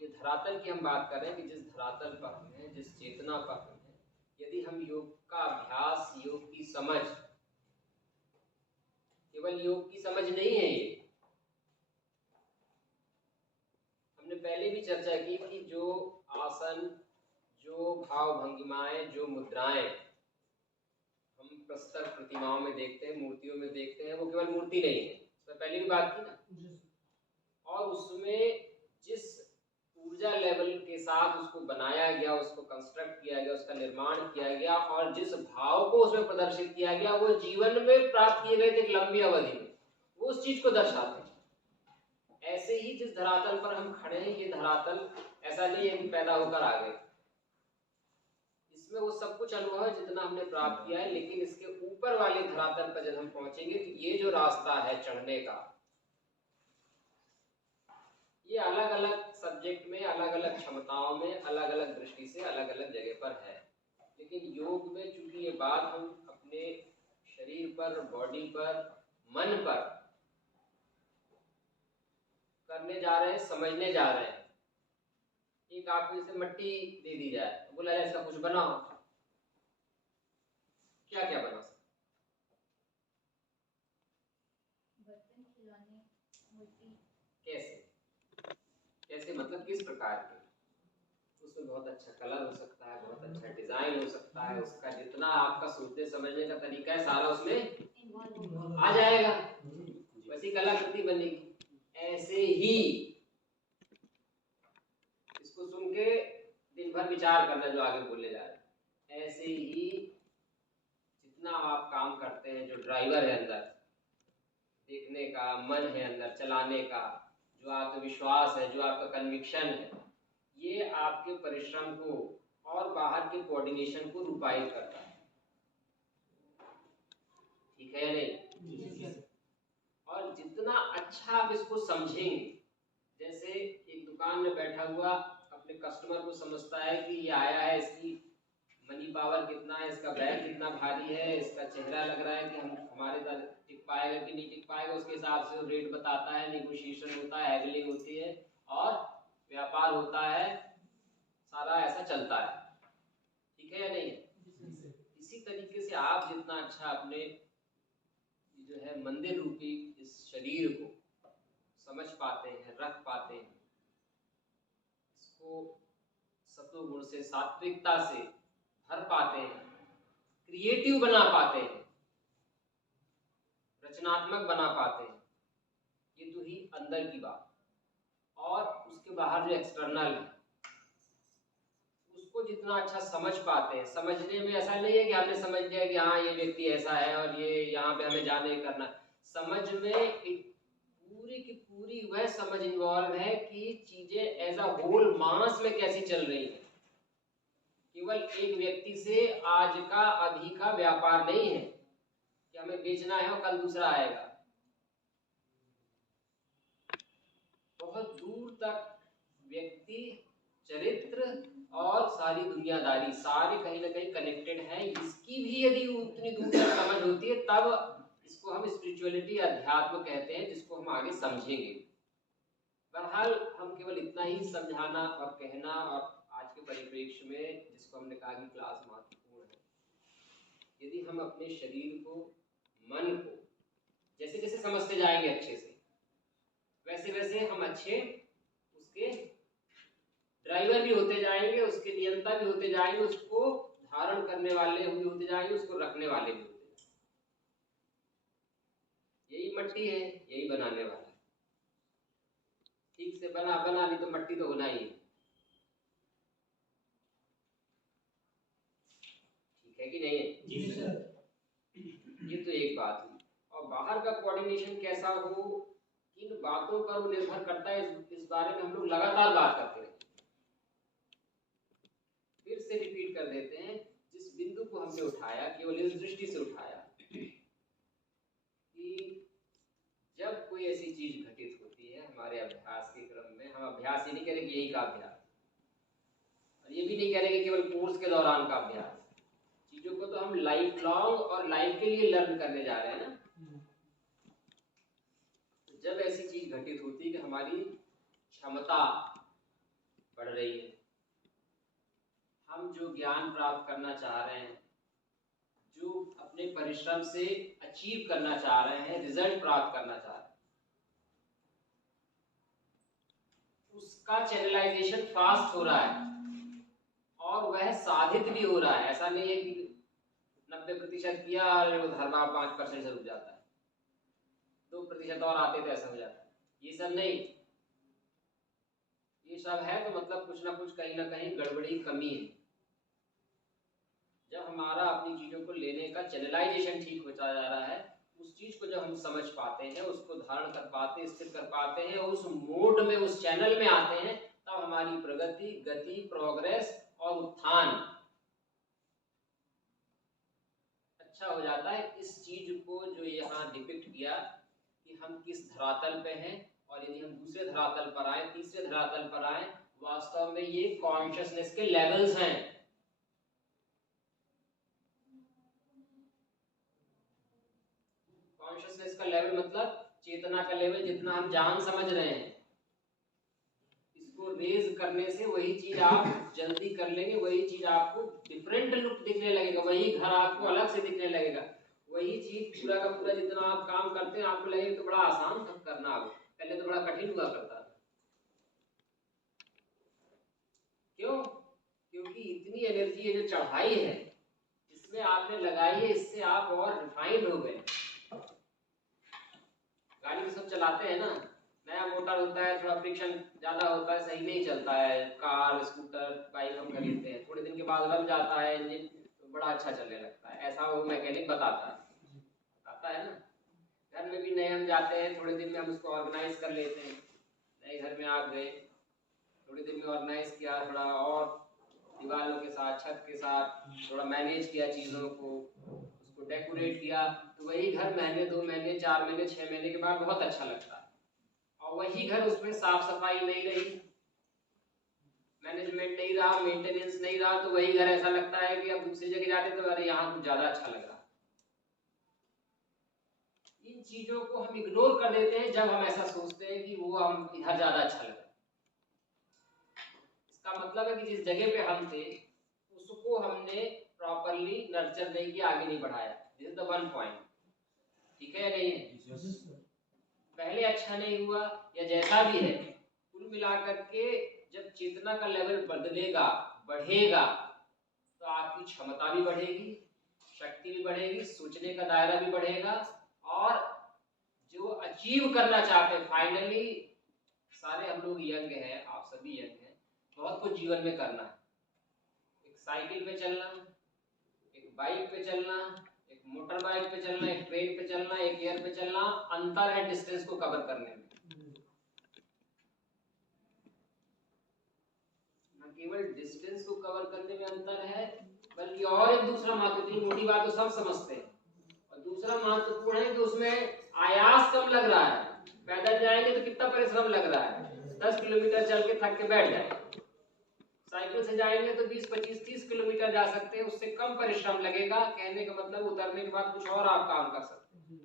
ये धरातल की हम बात कर रहे हैं कि जिस धरातल पर हम हैं, जिस चेतना पर हम हैं, यदि हम योग का अभ्यास, योग की समझ, केवल योग की समझ नहीं है ये, हमने पहले भी चर्चा की कि जो आसन, जो भाव भंगिमाएं, जो मुद्राएं हम प्रस्तर प्रतिमाओं में देखते हैं, मूर्तियों में देखते हैं, वो केवल मूर्ति नहीं है, तो पहले भी बात की ना। और उसमें जिस ऊर्जा लेवल के साथ उसको बनाया गया, उसको कंस्ट्रक्ट किया गया, उसका निर्माण किया गया और जिस भाव को उसमें प्रदर्शित किया गया, वो जीवन में प्राप्त किए गए थे एक लंबी अवधि में, वो उस चीज को दर्शाते हैं। ऐसे ही जिस धरातल पर हम खड़े हैं, ये धरातल ऐसा नहीं है कि पैदा होकर आ गए, इसमें वो सब कुछ अनुभव है जितना हमने प्राप्त किया है, लेकिन इसके ऊपर वाले धरातल पर जब हम पहुंचेंगे तो ये जो रास्ता है चढ़ने का, ये अलग अलग सब्जेक्ट में, अलग अलग क्षमताओं में, अलग अलग दृष्टि से अलग अलग जगह पर है। लेकिन योग में चूंकि ये बात हम अपने शरीर पर, बॉडी पर, मन पर करने जा रहे हैं, समझने जा रहे हैं। एक आपको जैसे मट्टी दे दी जाए, बोला जाए इसका कुछ बनाओ, क्या क्या बना सकते? बर्तन, खिलौने, मूर्ति। कैसे कैसे मतलब किस प्रकार के? उसमें बहुत अच्छा कलर हो सकता है, बहुत अच्छा डिजाइन हो सकता है, उसका जितना आपका सोचने समझने का तरीका है सारा उसमें आ जाएगा, वैसी कलाकृति बनेगी। ऐसे ही इसको सुन के दिन भर विचार करना जो आगे बोले जा रहे हैं, ऐसे ही जितना आप काम करते हैं, जो ड्राइवर है अंदर देखने का, मन है अंदर चलाने का, जो आत्मविश्वास है, जो आपका कन्विक्शन है, ये आपके परिश्रम को और बाहर के कोऑर्डिनेशन को रूपायित करता है। ठीक है या नहीं? और जितना अच्छा आप इसको समझेंगे, जैसे एक दुकान में बैठा हुआ अपने कस्टमर को समझता है कि ये आया है, इसकी मनी पावर कितना है, इसका बैग कितना भारी है, इसका चेहरा लग रहा है कि हम हमारे साथ टिक पाएगा कि नहीं टिक पाएगा, उसके हिसाब से वो रेट बताता है, नेगोशिएशन होता है, हैगलिंग होती है और व्यापार होता है, सारा ऐसा चलता है। ठीक है या नहीं? इसी तरीके से आप जितना अच्छा अपने जो है मंदिर रूपी इस शरीर को समझ पाते हैं, रख पाते हैं, इसको सत्व गुण से, सात्विकता से भर पाते हैं, क्रिएटिव बना पाते हैं, रचनात्मक बना पाते हैं, ये तो ही अंदर की बात। और उसके बाहर जो एक्सटर्नल है उसको जितना अच्छा समझ पाते हैं, समझने में ऐसा नहीं है कि हमने समझ लिया कि हाँ ये व्यक्ति ऐसा है और ये यहाँ पे हमें जाने करना, समझ में एक पूरी की पूरी वह समझ इन्वॉल्व है कि चीजें एज अ होल मास में कैसी चल रही है। केवल एक व्यक्ति से आज का अभी का व्यापार नहीं है कि हमें बेचना है और कल दूसरा आएगा, बहुत दूर तक व्यक्ति, चरित्र और सारी दुनियादारी सारे कहीं ना कहीं कनेक्टेड है। इसकी भी यदि उतनी दूर तक समझ होती है तब इसको हम स्पिरिचुअलिटी, अध्यात्म कहते हैं, जिसको हम आगे समझेंगे। बहरहाल हम केवल इतना ही समझाना और कहना, और आज के परिप्रेक्ष्य में जिसको हमने कहा कि क्लास महत्वपूर्ण है, यदि हम अपने शरीर को, मन को जैसे जैसे समझते जाएंगे अच्छे से, वैसे वैसे हम अच्छे उसके ड्राइवर भी होते जाएंगे, उसके नियंता भी होते जाएंगे, उसको धारण करने वाले भी होते जाएंगे, उसको रखने वाले भी होते जाएंगे। यही मट्टी है, यही बनाने वाला है। ठीक से बना नहीं तो मट्टी तो होना ही है। ठीक है कि नहीं है? जी सर। ये तो एक बात है। और बाहर का कोऑर्डिनेशन कैसा हो, किन बातों पर वो निर्भर करता है, इस बारे में हम लोग लगातार बात करते हैं। फिर से रिपीट कर देते हैं, जिस बिंदु को हमने उठाया, केवल इस दृष्टि से उठाया कि जब कोई ऐसी चीज घटित होती है हमारे अभ्यास के क्रम में, हम अभ्यास ही नहीं करेंगे यही का अभ्यास, और ये भी नहीं करेंगे केवल कोर्स के दौरान का अभ्यास, चीजों को तो हम लाइफ लॉन्ग और लाइफ के लिए लर्न करने जा रहे हैं ना। तो जब ऐसी चीज घटित होती है कि हमारी क्षमता बढ़ रही है। हम जो ज्ञान प्राप्त करना चाह रहे हैं, जो अपने परिश्रम से अचीव करना चाह रहे हैं, रिजल्ट प्राप्त करना चाह रहे हैं, उसका चैनलाइजेशन फास्ट हो रहा है और वह साधित भी हो रहा है। ऐसा नहीं है कि 90% किया और हर बार 5% से रुक जाता है, 2% और आते तो ऐसा हो जाता है। ये सब नहीं, ये सब है तो मतलब कुछ ना कुछ कहीं ना कहीं गड़बड़ी, कमी है। जब हमारा अपनी चीजों को लेने का चैनलाइजेशन ठीक होता जा रहा है, उस चीज को जब हम समझ पाते हैं, उसको धारण कर पाते, स्थिर कर पाते हैं, उस मोड में, उस चैनल में आते हैं, तब हमारी प्रगति, गति, प्रोग्रेस और उत्थान अच्छा हो जाता है। इस चीज को जो यहाँ डिपिक्ट किया कि हम किस धरातल पे हैं और यदि हम दूसरे धरातल पर आए, तीसरे धरातल पर आए, वास्तव में ये कॉन्शियसनेस के लेवल्स हैं। कॉन्शियसनेस का लेवल मतलब चेतना का लेवल, जितना हम जान समझ रहे हैं, इसको रेज करने से वही चीज आप जल्दी कर लेंगे, वही चीज आपको डिफरेंट लुक दिखने लगेगा, वही घर आपको अलग से दिखने लगेगा, वही चीज पूरा का पूरा जितना आप काम करते हैं आपको लगेगा तो बड़ा आसान था करना, अब पहले तो बड़ा कठिन हुआ करता था। क्यों? क्योंकि इतनी एनर्जी ये जो चढ़ाई है इसमें आपने लगाई है, इससे आप और रिफाइंड हो गए। गाड़ी में सब चलाते हैं ना, नया मोटर होता है, थोड़ा फ्रिक्शन ज्यादा होता है, सही नहीं चलता है, कार, स्कूटर, बाइक हम खरीदते हैं, थोड़े दिन के बाद रम जाता है इंजन, तो बड़ा अच्छा चलने लगता है, ऐसा वो मैकेनिक बताता है ना। घर में भी नए हम जाते हैं, थोड़े दिन में हम उसको ऑर्गेनाइज कर लेते हैं, नए घर में आप गए, थोड़े दिन में ऑर्गेनाइज किया, थोड़ा और दीवारों के साथ, छत के साथ थोड़ा मैनेज किया चीज़ों को, उसको डेकोरेट किया, तो वही घर महीने, 2 महीने, 4 महीने, 6 महीने के बाद बहुत अच्छा लगता है। और वही घर, उसमें साफ सफाई नहीं रही, मैनेजमेंट नहीं रहा, मेंटेनेंस नहीं रहा, तो वही घर ऐसा लगता है कि अब दूसरी जगह जाते तो अरे यहाँ कुछ ज्यादा अच्छा लग रहा। इन चीजों को हम इग्नोर कर देते हैं जब हम ऐसा सोचते हैं कि वो हम इधर ज्यादा अच्छा लग रहा। इसका मतलब है कि जिस जगह पे हम थे उसको हमने प्रॉपरली नर्चर नहीं किया, आगे नहीं बढ़ाया। This is the one point. ठीक है या नहीं है? पहले अच्छा नहीं हुआ या जैसा भी है, कुल मिलाकर के जब चेतना का लेवल बदलेगा, बढ़ेगा, तो आपकी क्षमता भी बढ़ेगी, शक्ति भी बढ़ेगी, सोचने का दायरा भी बढ़ेगा, और जो अचीव करना चाहते हैं फाइनली, सारे हम लोग यंग हैं, आप सभी यंग हैं, बहुत कुछ जीवन में करना है। एक साइकिल पे चलना, एक बाइक पे चलना, एक मोटर बाइक पे चलना, एक ट्रेन पे चलना, एक एयर पे चलना, अंतर है डिस्टेंस को कवर करने में। न केवल डिस्टेंस को कवर करने में अंतर है, बल्कि और एक दूसरा महत्वपूर्ण, मोटी बात तो सब समझते हैं, और दूसरा महत्वपूर्ण है कि उसमें आयास कम लग रहा है। पैदल जाएंगे तो कितना परिश्रम लग रहा है, 10 किलोमीटर चल के थक के बैठ जाए, साइकिल से जाएंगे तो 20, 25, 30 किलोमीटर जा सकते हैं, उससे कम परिश्रम लगेगा। कहने का मतलब उतरने के बाद कुछ और आप काम कर सकते हैं।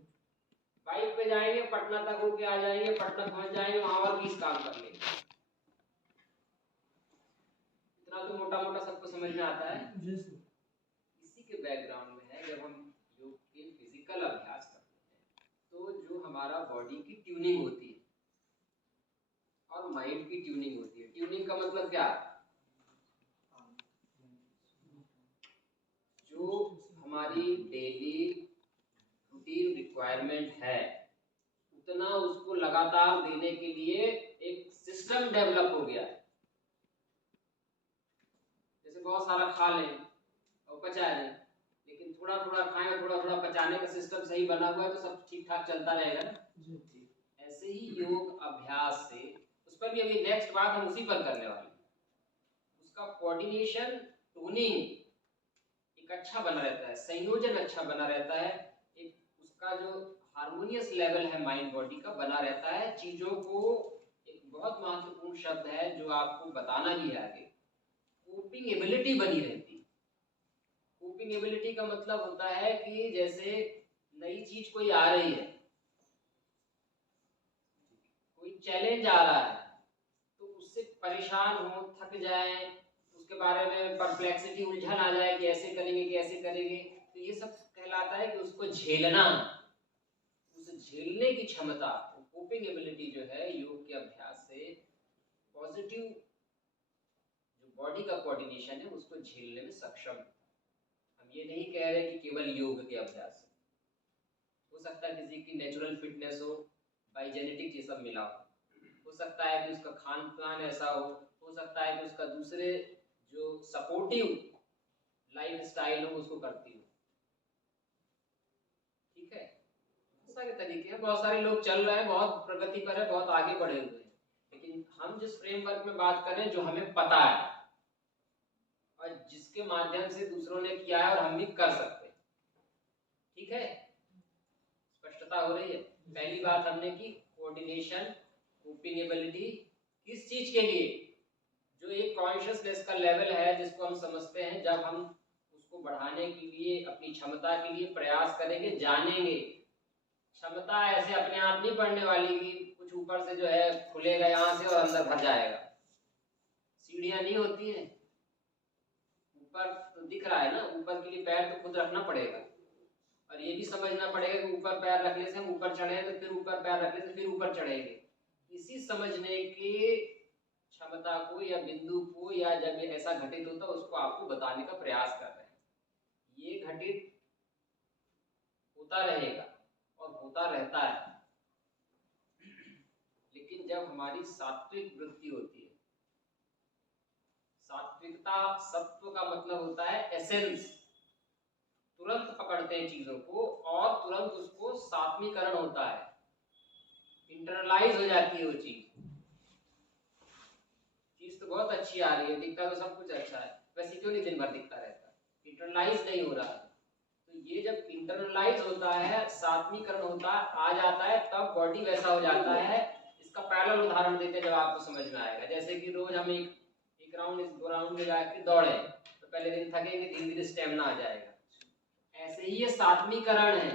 बाइक पे जाएंगे, पटना तक होके आ जाएंगे, पटना पहुंच जाएंगे, वहां और 20 काम कर लेंगे। इतना तो मोटा मोटा सबको समझ में आता है। इसी के बैकग्राउंड में है, जब हम योग के फिजिकल अभ्यास करते हैं तो जो हमारा बॉडी की ट्यूनिंग होती है और माइंड की ट्यूनिंग होती है। ट्यूनिंग का मतलब क्या? जो हमारी डेली रूटीन रिक्वायरमेंट है उतना उसको लगातार देने के लिए एक सिस्टम डेवलप हो गया है। जैसे बहुत सारा खा लें और पचा लें, लेकिन थोड़ा थोड़ा खाएं और थोड़ा थोड़ा पचाने का सिस्टम सही बना हुआ है तो सब ठीक ठाक चलता रहेगा ना। ऐसे ही योग अभ्यास से, उस पर भी अभी नेक्स्ट बात हम उसी पर करने वाले हैं, उसका कोऑर्डिनेशन, टूनिंग एक अच्छा बना रहता है, संयोजन अच्छा बना रहता है, एक उसका जो हार्मोनियस लेवल है माइंड बॉडी का बना रहता है। चीजों को, एक बहुत महत्वपूर्ण शब्द है जो आपको बताना भी है आगे, कोपिंग एबिलिटी बनी रहती है। कोपिंग एबिलिटी का मतलब होता है कि जैसे नई चीज कोई आ रही है, कोई चैलेंज आ रहा है, तो उससे परेशान हो, थक जाए, उसके बारे में परप्लेक्सिटी, उलझन आ जाए कि ऐसे करेंगे कि ऐसे करेंगे, तो ये सब कहलाता है कि उसको झेलना, उस झेलने की क्षमता, कोपिंग एबिलिटी जो है योग के अभ्यास से पॉजिटिव जो बॉडी का कोऑर्डिनेशन है उसको झेलने में सक्षम। हम ये नहीं कह रहे कि केवल योग के अभ्यास से हो सकता है किसी की नेचुरल फिटनेस हो, बाई जेनेटिक ये सब मिला हो सकता है कि उसका खान पान ऐसा हो सकता है कि उसका दूसरे जो सपोर्टिव लाइफ स्टाइल हो उसको करती हो। ठीक है, बहुत सारे तरीके हैं, बहुत सारे लोग चल रहे हैं, बहुत प्रगति पर है, बहुत आगे बढ़े हुए हैं, लेकिन हम जिस फ्रेमवर्क में बात कर रहे हैं जो हमें पता है और जिसके माध्यम से दूसरों ने किया है और हम भी कर सकते हैं। ठीक है, स्पष्टता हो रही है। पहली बात हमने की कोऑर्डिनेशन, कोपिंग एबिलिटी, किस चीज के लिए, जो एक कॉन्शियसनेस का लेवल है जिसको हम समझते हैं, जब हम उसको बढ़ाने के लिए अपनी क्षमता के लिए प्रयास करेंगे, जानेंगे। क्षमता ऐसे अपने आप नहीं बढ़ने वाली कि कुछ ऊपर से जो है खुलेगा यहाँ से और अंदर भर जाएगा, सीढ़ियां नहीं होती हैं। ऊपर तो दिख रहा है ना, ऊपर के लिए पैर तो खुद रखना पड़ेगा और ये भी समझना पड़ेगा कि ऊपर पैर रखने से हम ऊपर चढ़े तो फिर ऊपर पैर रखने से फिर ऊपर चढ़ेंगे। इसी समझने की क्षमता को या बिंदु को या जब ये ऐसा घटित होता है उसको आपको बताने का प्रयास कर रहे हैं। ये घटित होता रहेगा और होता रहता है, लेकिन जब हमारी सात्विक वृत्ति होती है, सात्विकता सत्व का मतलब होता है एसेंस, तुरंत पकड़ते हैं चीजों को और तुरंत उसको सात्वीकरण होता है, इंटरनलाइज हो जाती है वो चीज तो बहुत अच्छी आ रही है, दिखता तो सब कुछ अच्छा है, वैसे क्यों नहीं दिन भर दिखता रहता, इंटरनलाइज नहीं हो रहा। तो ये जब इंटरनलाइज होता है, सात्वीकरण होता है, आ जाता है, तब बॉडी वैसा हो जाता है। इसका पैरेलल उदाहरण देते हैं जब आपको समझ में आएगा। जैसे कि रोज हम एक राउंड 2 राउंड में जाके दौड़े तो पहले दिन थकेंगे, धीरे धीरे स्टेमिना आ जाएगा। ऐसे ही ये सात्वीकरण है,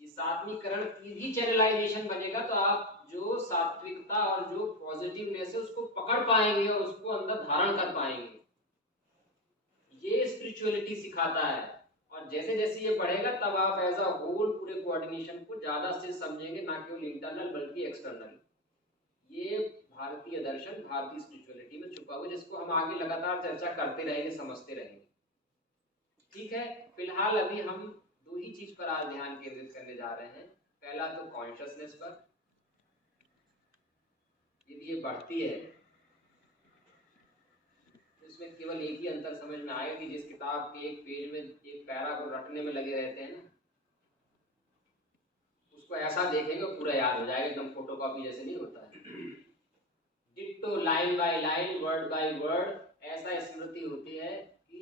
ये सात्वीकरण की भी चैनलाइजेशन बनेगा तो आप जो सात्विकता और जो पॉजिटिवनेस है उसको पकड़ पाएंगे और उसको अंदर धारण कर पाएंगे। ये स्पिरिचुअलिटी सिखाता है और जैसे जैसे ये बढ़ेगा तब आप एज अ होल पूरे कोऑर्डिनेशन को ज्यादा से समझेंगे, ना केवल इंटरनल बल्कि एक्सटर्नल। ये भारतीय दर्शन, भारतीय स्पिरिचुअलिटी में छुपा हुआ, जिसको हम आगे लगातार चर्चा करते रहेंगे, समझते रहेंगे। ठीक है, फिलहाल अभी हम 2 ही चीज पर आज ध्यान केंद्रित करने जा रहे हैं। पहला तो कॉन्शियसनेस पर, यदि ये बढ़ती है तो इसमें केवल एक ही अंतर समझ में आएगा कि जिस किताब के एक पेज में एक पैरा को रटने में लगे रहते हैं ना, उसको ऐसा देखेंगे पूरा याद हो जाएगा, एकदम फोटोकॉपी जैसे नहीं होता है। Ditto line by line, word by word, ऐसा स्मृति होती है कि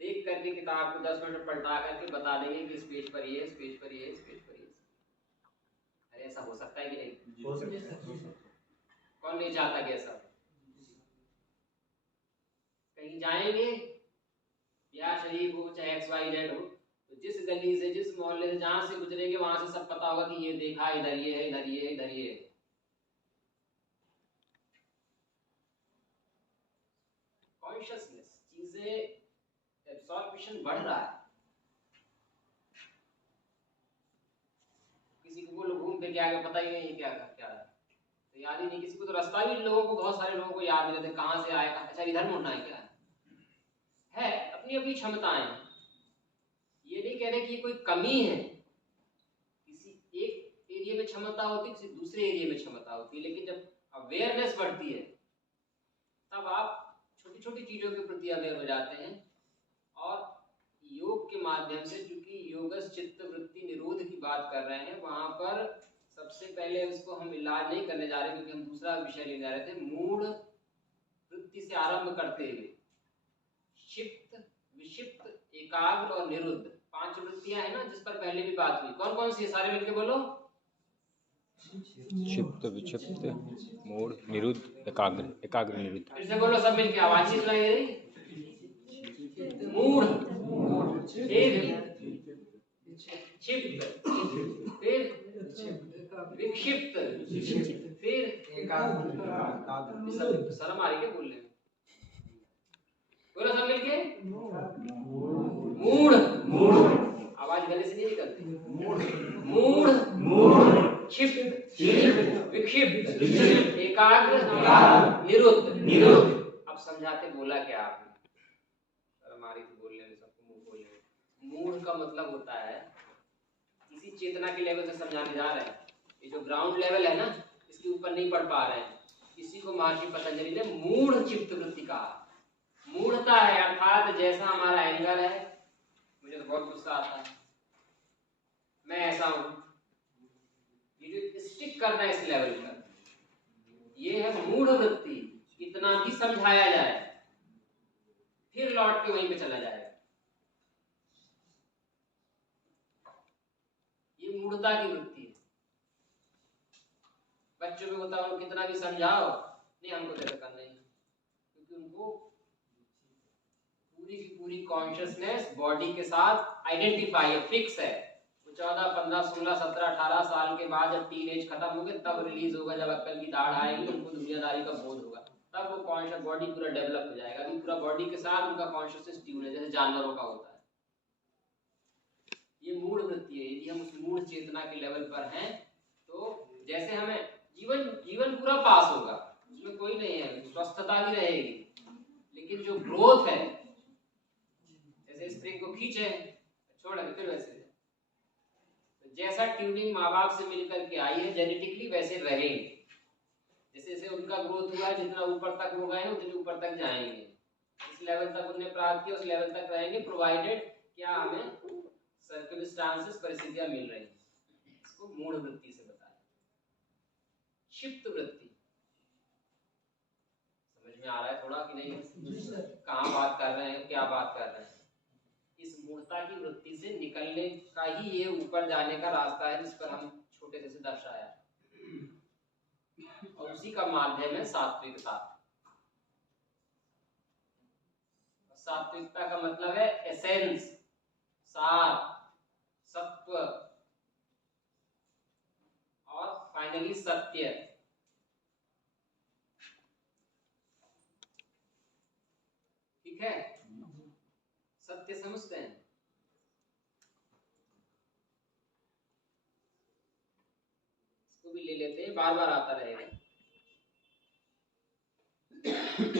देख करके किताब को 10 मिनट पलटा करके बता देंगे कि इस पेज पर ये, इस पेज पर ये, इस पेज पर ये। अरे ऐसा हो सकता है कि नहीं? हो सकता है। कौन नहीं चाहता कि ऐसा? कहीं जाएंगे, ब्याह शरीफ हो चाहे XYZ हो, तो जिस गली से, जिस मोहल्ले से, जहां से गुजरेंगे वहां से सब पता होगा कि ये देखा, इधर ये है, इधर ये है, इधर ये है। कॉन्शियसनेस, चीजें एब्सॉर्प्शन बढ़ रहा है। किसी को बोलो घूम फिर के आगे, पता ही नहीं क्या क्या है, तो याद ही नहीं। किसी को तो रास्ता भी, लोगों को, बहुत सारे लोगों को याद नहीं रहते कहां से आए, अच्छा इधर मुड़ना है, क्या है, अपनी अपनी क्षमताएं। ये नहीं कह रहे कि कोई कमी है, किसी एक एरिया में क्षमता होती है, किसी दूसरे एरिया में क्षमता होती है, लेकिन जब अवेयरनेस बढ़ती है तब आप छोटी छोटी चीजों के प्रति अवेयर हो जाते हैं। और योग के माध्यम से, चूंकि योगस चित्त वृत्ति निरोध की बात कर रहे हैं, वहां पर सबसे पहले उसको हम इलाज नहीं करने जा रहे, क्योंकि हम दूसरा विषय लेने जा रहे थे। मूढ़ वृत्ति से आरंभ करते हुए क्षिप्त, विक्षिप्त, एकाग्र और निरुद्ध, 5 वृत्तियां हैं ना, जिस पर पहले भी बात हुई। कौन कौन सी? सारे मिलके बोलो। क्षिप्त, विक्षिप्त, मूढ़, निरुद्ध, एकाग्र, एकाग्र निरुद्ध। फिर से बोलो सब मिलके, आवाज नहीं सुनाई दे रही? मूढ़, फिर क्षिप्त, फिर विक्षिप्त, फिर शर्म आ रही है बोलने में? बोलो सब मिलके। मूढ़। आवाज गले से नहीं निकलती। मूढ़। क्षिप्त। विक्षिप्त। एकाग्र। निरुद्ध। अब समझाते बोला क्या आपने? शर्म आ रही थी बोलने में, सबको मुंह खोलने। मूढ़ का मतलब होता है, इसी चेतना के लेवल से समझाने जा रहे हैं। ये जो ग्राउंड लेवल है ना, इसके ऊपर नहीं पढ़ पा रहे हैं। इसी को महर्षि पतंजलि ने मूढ़ चित्त वृत्ति कहा। मूढ़ता है अर्थात जैसा हमारा एंगर है, मुझे तो बहुत गुस्सा आता है, मैं ऐसा हूं, ये जो स्टिक करना है इस लेवल पर, ये है मूढ़ वृत्ति। कितना भी समझाया जाए फिर लौट के वहीं पे चला जाएगा। ये मूढ़ता की वृत्ति है। बच्चों में होता है, कितना भी समझाओ, नहीं हमको तो करना ही, क्योंकि उनको पूरी की पूरी कॉन्शियसनेस बॉडी के साथ आइडेंटिफाई है, फिक्स है। 14, 15, 16, 17, 18 साल के बाद जब टीनेज खत्म होगी तब रिलीज होगा, जब अक्ल की दाढ़ आएगी, उनको दुनियादारी का बोध होगा, तब वो कॉन्शियस बॉडी पूरा डेवलप हो जाएगा। अभी पूरा बॉडी के साथ उनका कॉन्शियसनेस ट्यून है, जैसे जानवरों का होता है। ये मूढ़ वृत्ति है। यदि हम उस मूढ़ चेतना के लेवल पर हैं तो जैसे हमें जीवन पूरा पास होगा, उसमें कोई नहीं है, स्वस्थता भी रहेगी, लेकिन जो ग्रोथ है, जैसे स्प्रिंग को खींचे छोड़ फिर वैसे, जैसा ट्यूनिंग माँ बाप से मिलकर के आई है जेनेटिकली, वैसे रहेंगे। जैसे जैसे उनका ग्रोथ हुआ है, जितना ऊपर तक वो गए उतने ऊपर तक जाएंगे। इस लेवल तक उन्हें प्राप्त किया, उस लेवल तक रहेंगे, प्रोवाइडेड क्या हमें सर्कमस्टांसेस, परिस्थितियां मिल रही हैं। इसको मूढ़ वृत्ति से बताया। क्षिप्त वृत्ति समझ में आ रहा है थोड़ा कि नहीं? कहाँ बात कर रहे हैं, क्या बात कर रहे हैं? इस मूढ़ता की वृत्ति से निकलने का ही ये ऊपर जाने का रास्ता है, जिस पर हम छोटे से दर्शाया, और उसी का माध्यम है सात्विकता। सात्विकता का मतलब है एसेंस, सार, सत्व, और फाइनली सत्य। ठीक है, सत्य समझते हैं? इसको भी ले लेते हैं, बार बार आता रहेगा।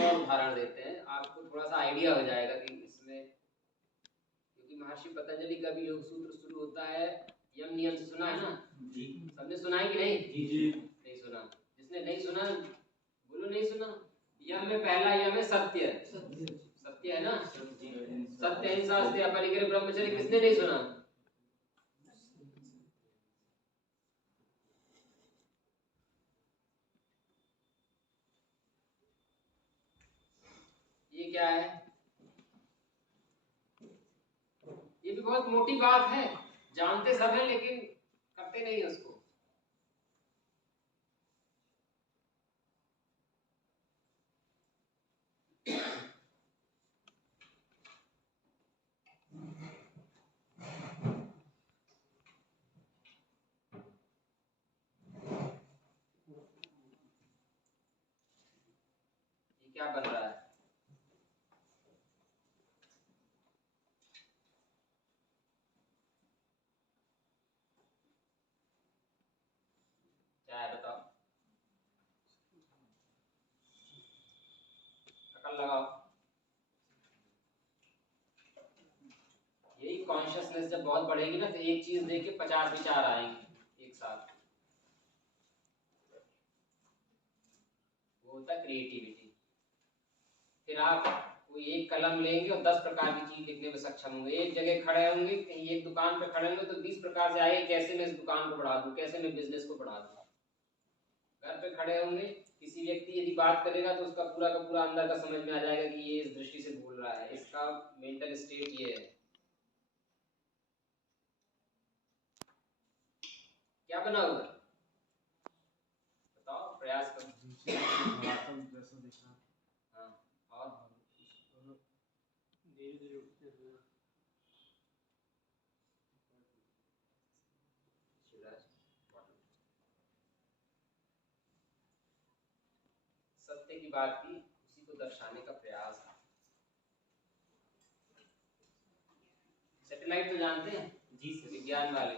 और उदाहरण देते हैं, आपको थोड़ा सा आइडिया हो जाएगा कि इसमें, क्योंकि महर्षि पतंजलि का भी योग सूत्र शुरू होता है यम नियम से। सुना है ना? सबने सुना है कि नहीं? नहीं सुना? जिसने नहीं सुना बोलो नहीं सुना। यम में पहला यम है सत्य। सत्य है ना? सत्य अहिंसा अस्तेय अपरिग्रह ब्रह्मचर्य। किसने नहीं सुना? ये क्या है? ये भी बहुत मोटी बात है, जानते सब हैं लेकिन करते नहीं उसको। ये क्या बन रहा है? क्या है बताओ? अकल लगाओ। यही कॉन्शियसनेस जब बहुत बढ़ेगी ना, तो एक चीज देख के 50 विचार आएंगे एक साथ। वो होता है क्रिएटिविटी। फिर आप कोई एक कलम लेंगे और 10 प्रकार की चीज लिखने में सक्षम होंगे। एक जगह खड़े होंगे, कहीं एक दुकान पे खड़े होंगे तो 20 प्रकार से आएंगे, कैसे मैं इस दुकान को बढ़ा दूं, कैसे मैं बिजनेस को बढ़ा दूं। घर पे खड़े होंगे, किसी व्यक्ति यदि बात करेगा तो उसका पूरा का पूरा अंदर का समझ में आ जाएगा कि ये इस दृष्टि से बोल रहा है, इसका मेंटल स्टेट ये है। क्या बना हुआ है बताओ, प्रयास करो। हाँ, और धीरे-धीरे उठते हुए शिवराज की बात की, उसी को दर्शाने का प्रयास है। सैटेलाइट तो जानते हैं जी सर। विज्ञान वाले,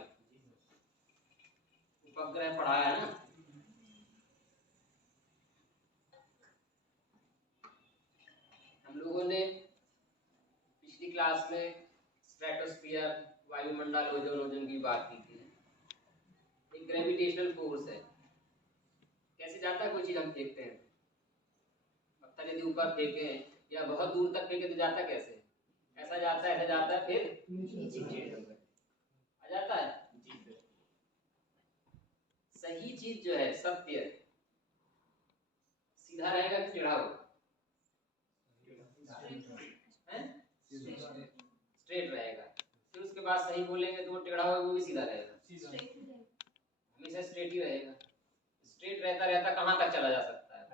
उपग्रह पढ़ाया है ना। हम लोगों ने पिछली क्लास में स्ट्रेटोस्फीयर, वायुमंडल, ओजोन की बात की थी। एक ग्रेविटेशनल फोर्स है। कैसे जाता है कोई चीज हम फेंकते हैं, पत्थर यदि ऊपर फेंके या बहुत दूर तक फेंके तो जाता कैसे? ऐसा जाता है, ऐसा जाता है, फिर नीचे आ जाता है। जी सर। सही चीज जो है, सत्य, सीधा रहेगा कि टेढ़ा होगा? स्ट्रेट रहेगा। फिर उसके बाद सही बोलेंगे तो वो टेढ़ा होगा, वो भी सीधा रहेगा? हमेशा स्ट्रेट ही रहेगा। स्ट्रेट रहता रहता कहाँ तक चला जा सकता है?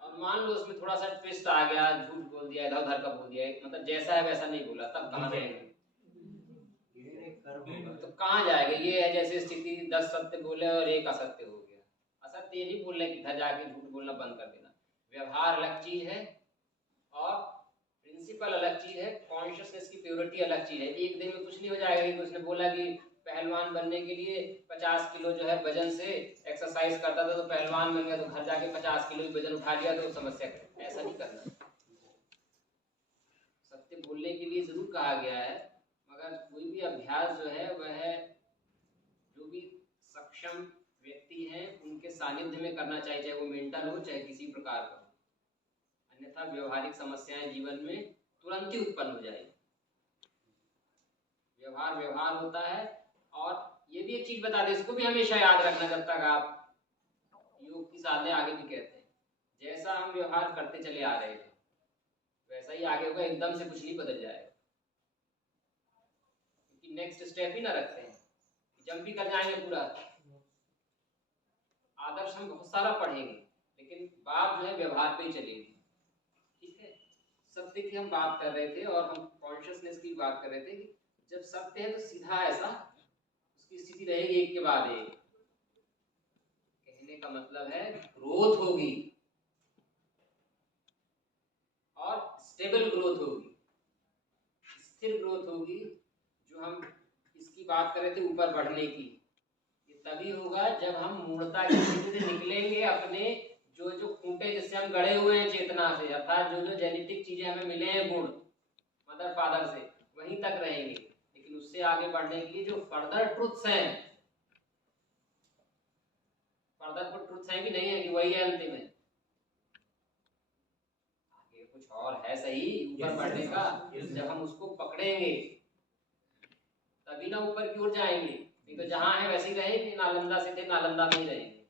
और मान लो उसमें थोड़ा सा ट्विस्ट आ गया, झूठ बोल दिया, इधर उधर का बोल दिया, मतलब जैसा है वैसा नहीं बोला, तब कहाँ रहेंगे? तो कहाँ जाएगा? ये है जैसे स्थिति 10 सत्य बोले और 1 असत्य हो गया। असत्य ये नहीं बोल रहे कि इधर जाके झूठ बोलना बंद कर देना। व्यवहार अलग चीज है और प्रिंसिपल अलग चीज है, कॉन्शियसनेस की प्योरिटी अलग चीज है। एक दिन में कुछ नहीं हो जाएगा कि उसने बोला कि पहलवान बनने के लिए 50 किलो जो है वजन से एक्सरसाइज करता था तो पहलवान बन गया, तो घर जाके 50 किलो वजन उठा लिया तो समस्या है। ऐसा नहीं करना। सत्य बोलने के लिए जरूर कहा गया है, मगर कोई भी अभ्यास जो है वह जो भी सक्षम व्यक्ति हैं उनके सानिध्य में करना चाहिए, चाहे वो मेंटल हो चाहे किसी प्रकार का हो, अन्यथा व्यवहारिक समस्याएं जीवन में तुरंत ही उत्पन्न हो जाएगी। व्यवहार व्यवहार होता है। और ये भी एक चीज बता दें, इसको भी हमेशा याद रखना, जब तक आप योग की साधना आगे भी कहते हैं, जैसा हम व्यवहार करते चले आ रहे थे वैसा ही आगे होगा, एकदम से कुछ नहीं बदल जाएगा। क्योंकि नेक्स्ट स्टेप ही ना रखते हैं, जंप भी कर जाएंगे पूरा। आदर्श हम बहुत सारा पढ़ेंगे लेकिन बात जो है व्यवहार पे ही चलेगी। ठीक है, सत्य की हम बात कर रहे थे और हम कॉन्शियसनेस की बात कर रहे थे कि जब सत्य है तो सीधा ऐसा उसकी स्थिति रहेगी एक के बाद एक। कहने का मतलब है ग्रोथ होगी और स्टेबल ग्रोथ होगी, स्थिर ग्रोथ होगी। जो हम इसकी बात कर रहे थे ऊपर बढ़ने की, ये तभी होगा जब हम मूर्ता की स्थिति से निकलेंगे, अपने जो जो खूंटे जिससे हम गड़े हुए हैं चेतना से, अर्थात जो जो जेनेटिक चीजें हमें मिले हैं गुण मदर फादर से, वहीं तक रहेंगे। लेकिन उससे आगे बढ़ने के लिए जो फर्दर ट्रुथ्स हैं, फर्दर को ट्रुथ्स हैं कि नहीं है कि वही है अंतिम है, आगे कुछ और है सही ऊपर बढ़ने का। जब हम उसको पकड़ेंगे तभी ना ऊपर की ओर जाएंगे, नहीं तो जहां है वैसे ही रहेंगे, नालंदा से थे नालंदा में ही रहेंगे।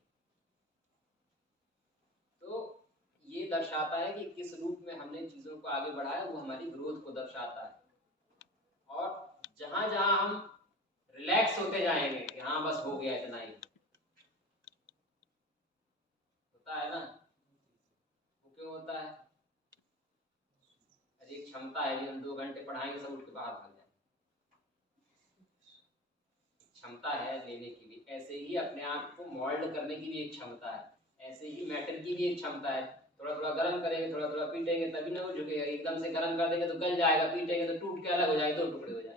तो ये दर्शाता है कि किस रूप में हमने चीजों को आगे बढ़ाया, वो हमारी ग्रोथ को दर्शाता है। और जहां जहां हम रिलैक्स होते जाएंगे कि हाँ बस हो गया इतना ही, होता है ना, वो क्यों होता है? अरे एक क्षमता है कि हम 2 घंटे पढ़ाएंगे सब उठ के बाहर भाग जाएंगे, क्षमता है लेने की भी। ऐसे ही अपने आप को मोल्ड करने की भी एक क्षमता है, ऐसे ही मैटर की भी एक क्षमता है। थोड़ा थोड़ा गर्म करेंगे, थोड़ा थोड़ा पीटेंगे तभी ना वो झुकेगा। एकदम से गर्म कर देंगे तो गल जाएगा, पीटेंगे तो टूट के अलग हो जाएगा, 2 टुकड़े हो जाएंगे।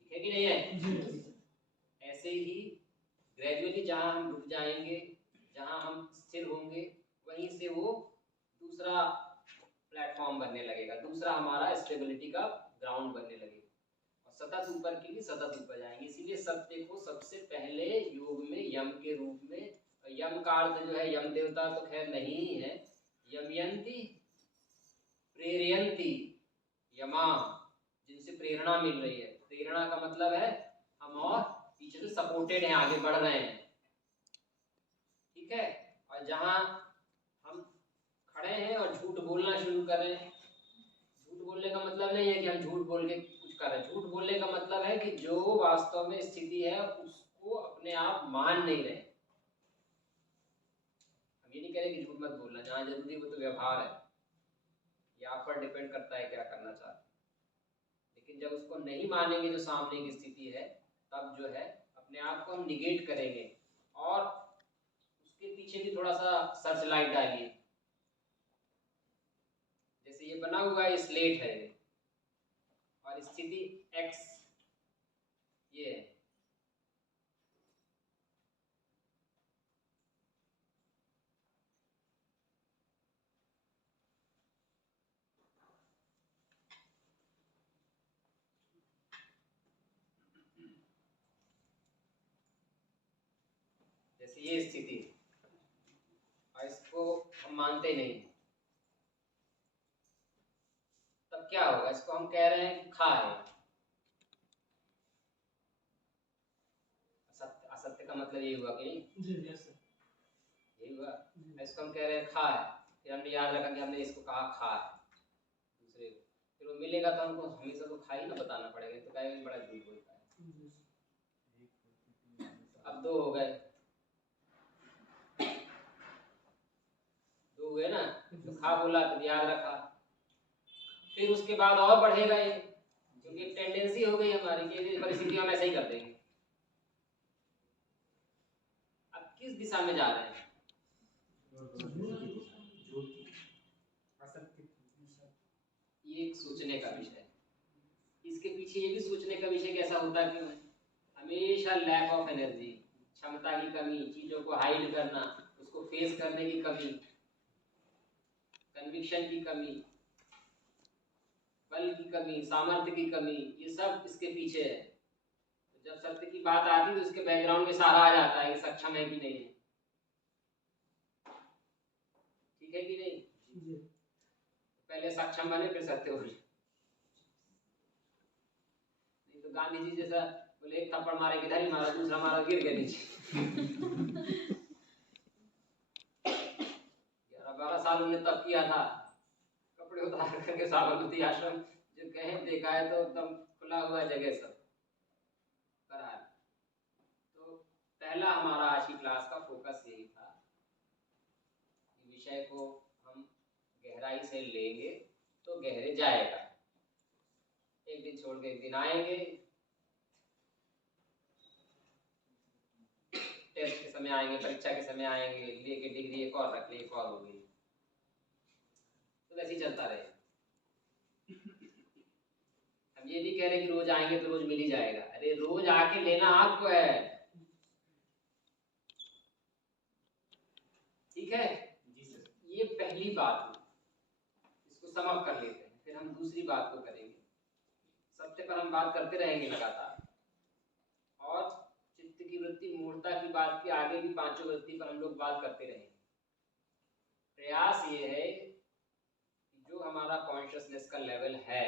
ठीक है कि नहीं है? ऐसे ही ग्रेजुअली जहां हम रुक जाएंगे, जहां हम स्थिर होंगे, वहीं से वो दूसरा प्लेटफॉर्म बनने लगेगा, दूसरा हमारा स्टेबिलिटी का ग्राउंड बनने लगेगा और सतत ऊपर के लिए सतत ऊपर जाएंगे। इसीलिए सत्य को सबसे पहले योग में यम के रूप में, यम का अर्थ जो है यम देवता तो खैर नहीं है, यमयंती प्रेरयंती यमा, जिनसे प्रेरणा मिल रही है। प्रेरणा का मतलब है हम और पीछे से सपोर्टेड हैं, आगे बढ़ रहे हैं। ठीक है, और जहां हम खड़े हैं और झूठ बोलना शुरू कर रहे हैं, झूठ बोलने का मतलब नहीं है कि हम झूठ बोल के कुछ कर रहे हैं। झूठ बोलने का मतलब है कि जो वास्तव में स्थिति है उसको अपने आप मान नहीं रहे। हम ये नहीं कह रहे कि झूठ मत बोलना, जहां जरूरी वो तो व्यवहार है, ये आप पर डिपेंड करता है क्या करना चाहते हैं। लेकिन जब उसको नहीं मानेंगे जो सामने की स्थिति है, तब जो है अपने आप को हम निगेट करेंगे और इसके पीछे भी थोड़ा सा सर्च लाइट डालिए। जैसे ये बना हुआ है, स्लेट है और स्थिति x ये है। जैसे ये स्थिति और इसको हम मानते नहीं, तब क्या होगा? इसको हम कह रहे हैं कि खा है। असत्य, असत्य का मतलब ये हुआ कि नहीं? यही हुआ। इसको हम कह रहे हैं खा है, फिर हमने याद रखा कि हमने इसको कहा खा है दूसरे को, फिर वो मिलेगा तो हमको हमेशा तो खा ही ना बताना पड़ेगा, तो कहेंगे बड़ा झूठ बोलता है। अब दो हो गए, दो हुए ना, तो खा बोला तो याद रखा, फिर उसके बाद और बढ़ेगा ये, क्योंकि टेंडेंसी हो गई हमारी कि परिस्थितियों में ऐसे ही कर देंगे। अब किस दिशा में जा रहे हैं? ये एक सोचने का विषय है। इसके पीछे ये भी सोचने का विषय कैसा होता क्यों है? हमेशा लैक ऑफ एनर्जी, क्षमता की कमी, चीजों को हाइड करना, उसको फेस करने की कमी, कन्विक्शन की कमी, बल की कमी, सामर्थ्य की कमी, ये सब इसके पीछे है। तो जब सत्य की बात आती है तो उसके बैकग्राउंड में सारा आ जाता है कि सक्षम है कि नहीं है, ठीक है कि नहीं? पहले सक्षम बने फिर सत्य हो। नहीं तो गांधी जी जैसा बोले एक थप्पड़ मारे किधर ही मारा, दूसरा मारा गिर गया नीचे। 11-12 साल उन्होंने तब किया था, कपड़े उतार करके साबरमती आश्रम जो कहें देखा है तो एकदम खुला हुआ जगह सब करा है। तो पहला हमारा आज की क्लास का फोकस यही था कि विषय को हम गहराई से लेंगे तो गहरे जाएगा। एक दिन छोड़ के एक दिन आएंगे, टेस्ट के समय आएंगे, परीक्षा के समय आएंगे, लेके डिग्री एक और रख ले, एक और हो गई, तो वैसे ही चलता रहे। हम ये नहीं कह रहे कि रोज आएंगे तो रोज मिल ही जाएगा, अरे रोज आके लेना आपको है, ठीक है? ये पहली बात हुई, इसको समाप्त कर लेते हैं, फिर हम दूसरी बात को करेंगे। सत्य पर हम बात करते रहेंगे लगातार, और चित्त की वृत्ति मूर्ता की बात की आगे भी पांचों वृत्ति पर हम लोग बात करते रहेंगे। प्रयास ये है कि जो हमारा कॉन्शियसनेस का लेवल है,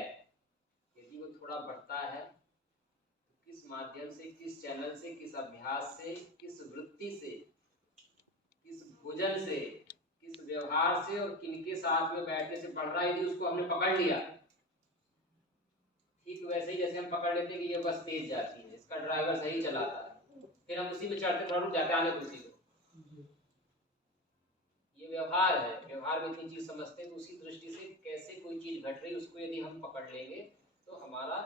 यदि वो थोड़ा बढ़ता है तो किस माध्यम से, किस चैनल से, किस अभ्यास से, किस वृत्ति से, किस भोजन से, किस व्यवहार से और किनके साथ में बैठने से बढ़ रहा है, यदि उसको हमने पकड़ लिया, ठीक वैसे ही जैसे हम पकड़ लेते कि ये बस तेज जाती है, इसका ड्राइवर सही चलाता है, फिर हम उसी में चढ़ते थोड़ा रुक जाते, आने दूसरी को। ये व्यवहार है, व्यवहार में इतनी चीज समझते हैं, तो उसी दृष्टि से कैसे कोई चीज घट रही उसको यदि हम पकड़ लेंगे तो हमारा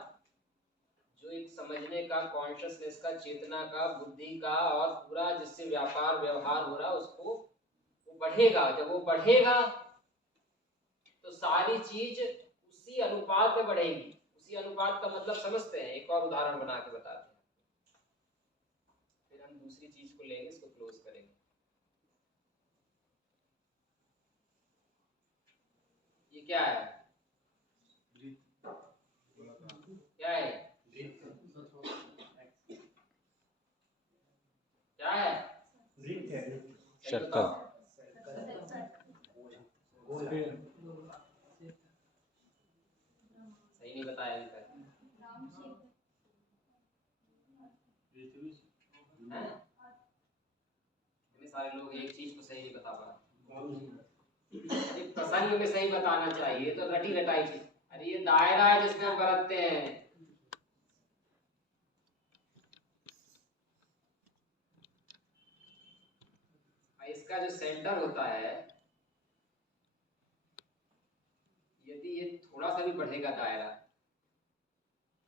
जो एक समझने का, कॉन्शियसनेस का, चेतना का, बुद्धि का और पूरा जिससे व्यापार व्यवहार हो रहा उसको वो बढ़ेगा। जब वो बढ़ेगा तो सारी चीज उसी अनुपात में बढ़ेगी। उसी अनुपात का मतलब समझते हैं, एक और उदाहरण बना के बताते हैं, फिर हम दूसरी चीज को लेंगे, इसको क्लोज करेंगे। ये क्या है? क्या है? क्या है? शक्कर। सही नहीं बताया अभी तक। इतने सारे लोग एक चीज को सही नहीं बता पा रहे। प्रसंग में सही बताना चाहिए तो रटी रटाई चीज, अरे ये दायरा है जिसमें हम बरतते हैं। इसका जो सेंटर होता है, यदि ये थोड़ा सा भी बढ़ेगा दायरा,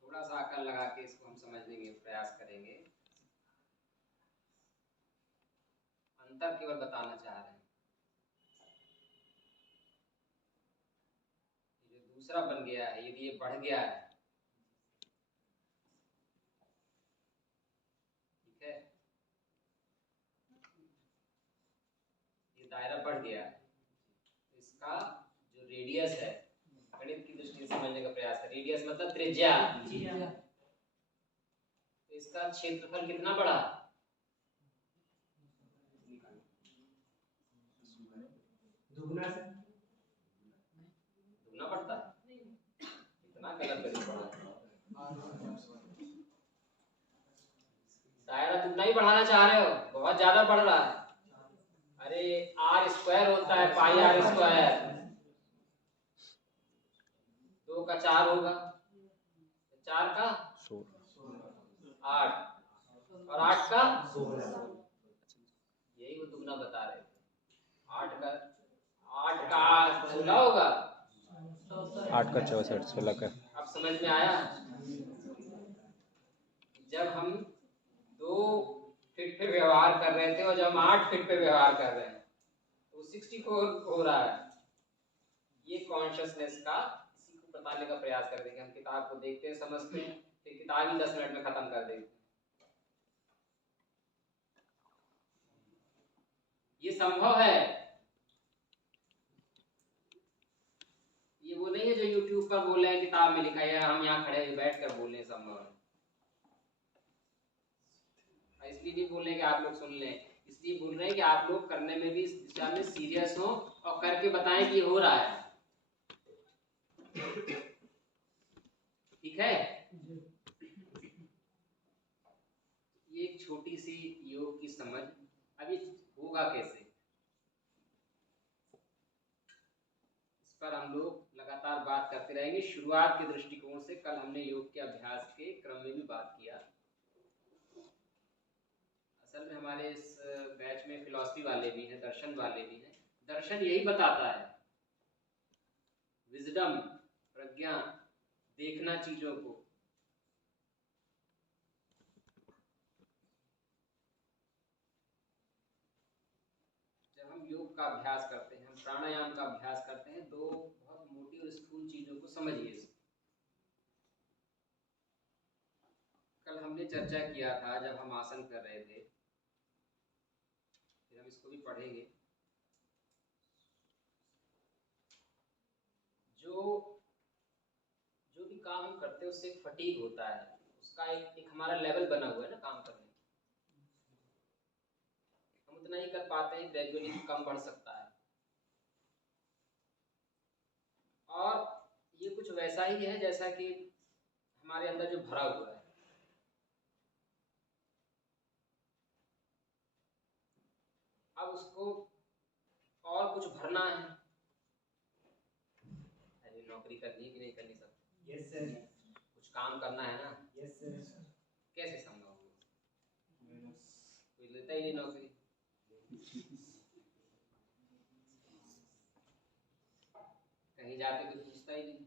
थोड़ा सा अकल लगा के इसको हम समझने के प्रयास करेंगे, अंतर केवल बताना चाह रहे हैं। ये जो दूसरा बन गया है, यदि ये बढ़ गया है, ठीक है, ये दायरा बढ़ गया है, इसका जो रेडियस है, गणित की दृष्टि से समझने का प्रयास करें। रेडियस मतलब त्रिज्या। तो इसका क्षेत्रफल कितना बड़ा? दुगना बढ़ता है। इतना गलत गणित पढ़ा है। दायरा दुगना ही बढ़ाना चाह रहे हो, बहुत ज्यादा बढ़ रहा है। अरे आर स्क्वायर होता है, पाई आर स्क्वायर। 2 का 4 होगा, 4 का 8 और 8 का 16। यही वो दुगना बता रहे थे। 8 का 16 होगा, 8 का 64, 16 का। अब समझ में आया? जब हम 2 फीट पे व्यवहार कर रहे थे और जब हम 8 फीट पे व्यवहार कर रहे हैं तो 64 हो रहा है। ये कॉन्शियसनेस का, इसी को बताने का प्रयास करते हैं कि हम किताब को देखते हैं, समझते हैं, फिर किताब ही 10 मिनट में खत्म कर देते हैं। ये संभव है। ये वो नहीं है जो YouTube पर बोल रहे हैं किताब में लिखा है, हम यहाँ खड़े बैठ कर बोल रहे हैं संभव है। इसलिए नहीं बोल रहे कि आप लोग सुन लें, इसलिए बोल रहे हैं कि आप लोग करने में भी इस दिशा में सीरियस हो और करके बताएं कि ये हो रहा है। ठीक है? ये एक छोटी सी योग की समझ। अब ये होगा कैसे, इस पर हम लोग लगातार बात करते रहेंगे। शुरुआत के दृष्टिकोण से कल हमने योग के अभ्यास के क्रम में भी बात किया। असल में हमारे इस बैच में फिलॉसफी वाले भी हैं, दर्शन वाले भी हैं। दर्शन यही बताता है, विजडम, प्रज्ञा, देखना चीजों को। जब हम योग का अभ्यास करते हैं, हम प्राणायाम का अभ्यास करते हैं, 2 बहुत मोटी और स्थूल चीजों को समझिए। कल हमने चर्चा किया था जब हम आसन कर रहे थे, फिर हम इसको भी पढ़ेंगे। जो भी काम हम करते हैं उससे एक फटीग होता है, उसका एक हमारा लेवल बना हुआ है ना काम करने। हम उतना ही कर पाते हैं, ग्रेजुअली कम बढ़ सकता है। और ये कुछ वैसा ही है जैसा कि हमारे अंदर जो भरा हुआ है। अब उसको और कुछ भरना है। अरे नौकरी करनी है कि नहीं करनी सब? Yes sir. कुछ काम करना है ना? Yes sir. कैसे संभव होगा? कोई लेता ही नहीं नौकरी। कहीं जाते कोई पूछता ही नहीं।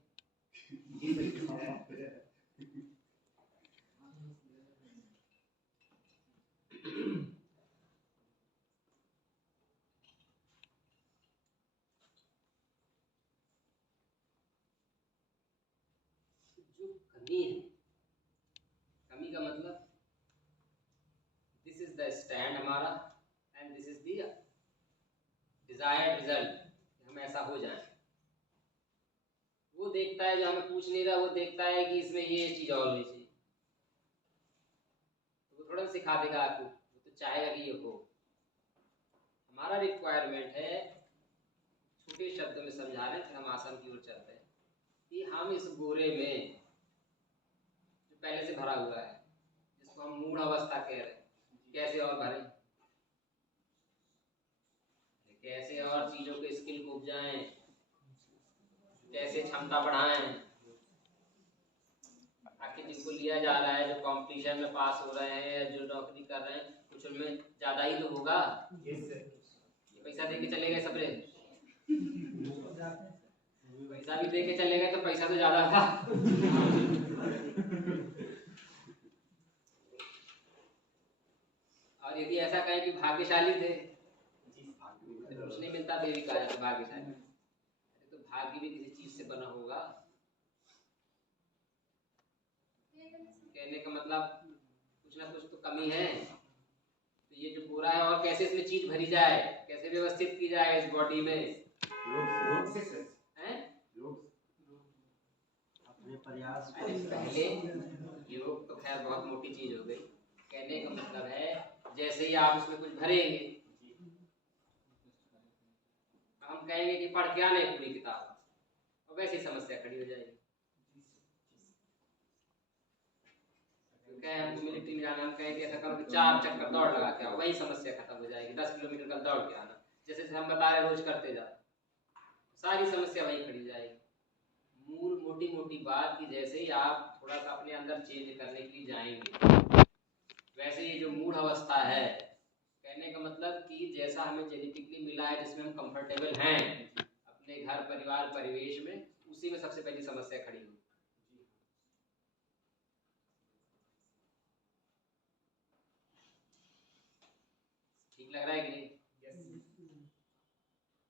जो कमी है, कमी का मतलब दिस इज द स्टैंड हमारा and this is the desired result, हम ऐसा हो जाए। वो देखता है, जो हमें पूछ नहीं रहा, वो देखता है कि इसमें ये चीज और होनी चाहिए, तो वो थोड़ा सिखा देगा आपको, वो तो चाहेगा कि ये हो। हमारा रिक्वायरमेंट है, छोटे शब्दों में समझा रहे हैं, फिर हम आसन की ओर चलते हैं, कि हम इस गोरे में जो पहले से भरा हुआ है, जिसको हम मूढ़ अवस्था कह रहे हैं, कैसे और भरें, कैसे और चीजों के स्किल को उपजाएं, कैसे क्षमता बढ़ाएं। आखिर जिनको लिया जा रहा है, जो कंपटीशन में पास हो रहे हैं, जो नौकरी कर रहे हैं, कुछ उनमें ज्यादा ही तो होगा। पैसा दे के चले गए सबरे, पैसा भी दे के चले गए तो पैसा तो ज्यादा था। और यदि ऐसा कहें कि भाग्यशाली थे, कुछ नहीं मिलता तो ये भी कहा जाता भाग्यशाली। अरे तो भाग्य भी किसी चीज से बना होगा। कहने का मतलब कुछ ना कुछ तो कमी है। तो ये जो पूरा है और कैसे इसमें चीज भरी जाए, कैसे व्यवस्थित की जाए इस बॉडी में, हैं? अपने प्रयास अरे पहले योग तो खैर बहुत मोटी चीज हो गई। कहने का मतलब है जैसे ही आप उसमें कुछ भरेंगे, हम कहेंगे कि पढ़ क्या नहीं पूरी किताब, और वैसी समस्या खड़ी हो जाएगी। हमको मिलिट्री में जाना, हम कहेंगे ऐसा करो कि 4 चक्कर दौड़ लगा के आओ, वही समस्या खत्म हो जाएगी। 10 किलोमीटर कल दौड़ के आना, जैसे हम बता रहे रोज करते जाओ, सारी समस्या वही खड़ी जाएगी। मूल मोटी मोटी बात कि जैसे ही आप थोड़ा सा अपने अंदर चेंज करने के लिए जाएंगे, वैसे ये जो मूड अवस्था है, कहने का मतलब कि जैसा हमें जेनेटिकली मिला है, जिसमें हम कंफर्टेबल हैं अपने घर परिवार परिवेश में, उसी में सबसे पहली समस्या खड़ी हुई। ठीक लग रहा है कि नहीं?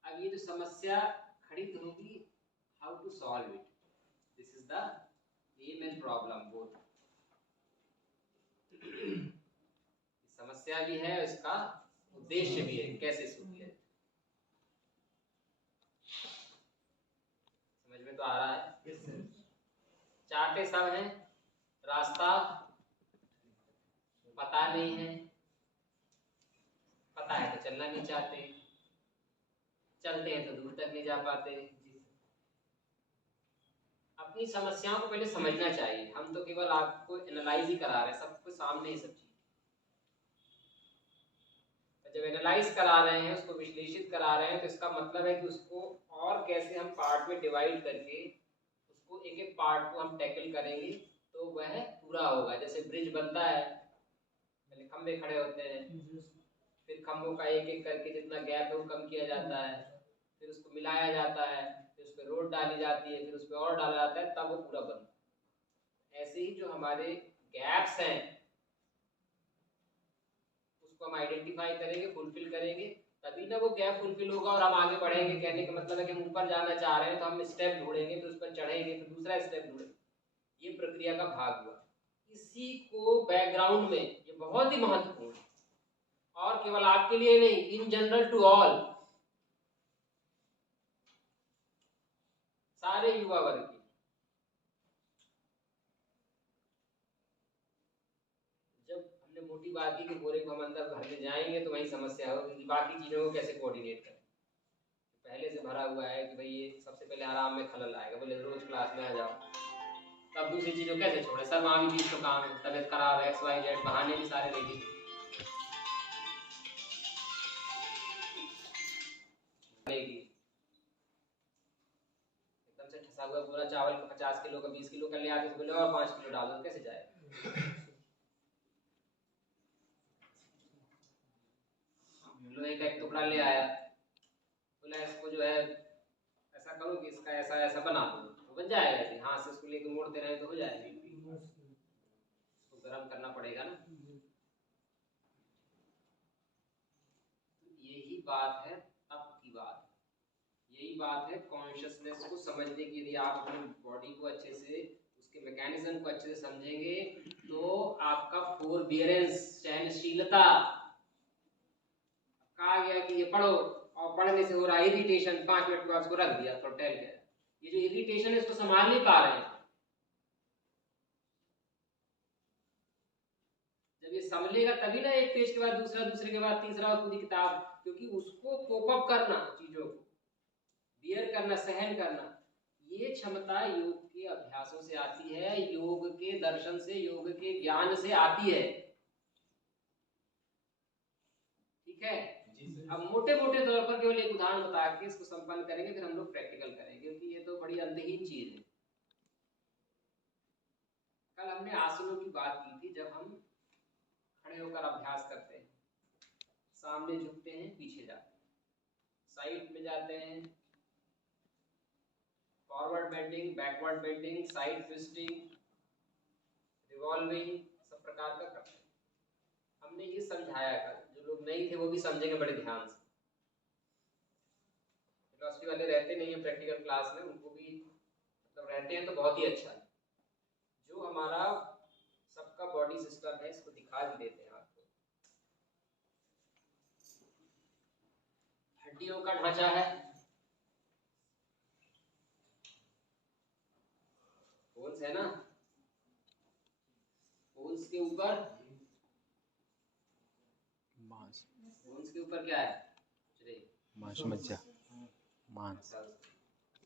अब ये जो समस्या खड़ी होगी, how to solve it, this is the aim and problem both. समस्या भी है, इसका उद्देश्य भी है, कैसे इसको किया जाए। समझ में तो आ रहा है? चाहते सब हैं, रास्ता पता नहीं है, पता है तो चलना नहीं चाहते, चलते हैं तो दूर तक नहीं जा पाते। अपनी समस्याओं को पहले समझना चाहिए। हम तो केवल आपको एनालाइज ही करा रहे हैं, सबको सामने ही सब चीज। जब एनालाइज करा रहे हैं, उसको विश्लेषित करा रहे हैं, तो इसका मतलब है कि उसको और कैसे हम पार्ट में डिवाइड करके उसको एक एक पार्ट को हम टैकल करेंगे तो वह पूरा होगा। जैसे ब्रिज बनता है, पहले खंभे खड़े होते हैं, फिर खंभों का एक एक करके जितना गैप है वो कम किया जाता है, फिर उसको मिलाया जाता है, फिर उस पर रोड डाली जाती है, फिर उस पर और डाला जाता है, तब वो पूरा बनता है। ऐसे ही जो हमारे गैप्स हैं उसको हम आइडेंटिफाई करेंगे, फुलफिल करेंगे, तभी ना वो गैप फुलफिल होगा और हम आगे बढ़ेंगे। कहने का मतलब है कि हम ऊपर जाना चाह रहे हैं तो हम स्टेप ढूंढेंगे, फिर उस पर चढ़ेंगे, फिर दूसरा स्टेप ढूंढेंगे। ये प्रक्रिया का भाग हुआ। इसी को बैकग्राउंड में, ये बहुत ही महत्वपूर्ण है और केवल आपके लिए नहीं, इन जनरल टू ऑल, सारे युवा वर्ग की। जब हमने मोटी बात की कि बोरे को हम अंदर भरने जाएंगे तो वही समस्या होगी कि बाकी चीजों को कैसे कोऑर्डिनेट करें। पहले से भरा हुआ है कि भाई ये सबसे पहले आराम में खलल आएगा, बोले रोज क्लास में आ जाओ, तब दूसरी चीजों कैसे छोड़े। सर वहां भी चीज तो काम है, तबियत खराब है, XYZ बहाने भी सारे रेडी। एकदम से ठसा हुआ पूरा चावल का 50 किलो का 20 किलो कर ले आते, तो बोले और 5 किलो डाल दो, कैसे जाएगा। लोहे का एक टुकड़ा ले आया, बोला इसको जो है ऐसा करो कि इसका ऐसा ऐसा बना दो, तो बन जाएगा। ऐसे हाथ से उसको लेके मोड़ते रहे तो हो जाएगा। तो गर्म करना पड़ेगा ना। यही बात है, तप की बात, यही बात है कॉन्शियसनेस को समझने की। यदि आप अपनी बॉडी को अच्छे से, उसके मैकेनिज्म को अच्छे से समझेंगे तो आपका फोरबियरेंस, सहनशीलता, कहा गया कि ये पढ़ो और पढ़ने से हो रहा इरिटेशन, 5 मिनट के बाद उसको रख दिया तो टहल गया। ये जो इरिटेशन है इसको संभाल नहीं पा रहे हैं। जब ये संभलेगा तभी ना एक पेज के बाद दूसरा, दूसरे के बाद तीसरा और पूरी किताब, क्योंकि उसको कोप अप करना, चीजों को बियर करना, सहन करना, ये क्षमता योग के अभ्यासों से आती है, योग के दर्शन से, योग के ज्ञान से आती है। ठीक है। अब मोटे मोटे तौर पर केवल एक उदाहरण बता के इसको संपन्न करेंगे, फिर हम लोग प्रैक्टिकल करेंगे, क्योंकि ये तो बड़ी अंतहीन चीज है। कल हमने आसनों की बात की थी। जब हम खड़े होकर अभ्यास करते हैं, सामने झुकते हैं, पीछे जाते हैं, साइड में जाते हैं, forward bending, backward bending, side twisting, revolving, सब प्रकार का करते हैं। हमने ये समझाया कल, जो लोग नहीं थे वो भी समझेंगे बड़े ध्यान से। फिलोसफी वाले रहते नहीं है प्रैक्टिकल क्लास में, उनको भी मतलब रहते हैं तो बहुत ही अच्छा है। जो हमारा सबका बॉडी सिस्टम है इसको दिखा भी देते हैं आपको। हड्डियों का ढांचा है, बोन्स है ना, बोन्स के ऊपर, मांस, बोन्स के ऊपर क्या है? मांस मज्जा, मांस,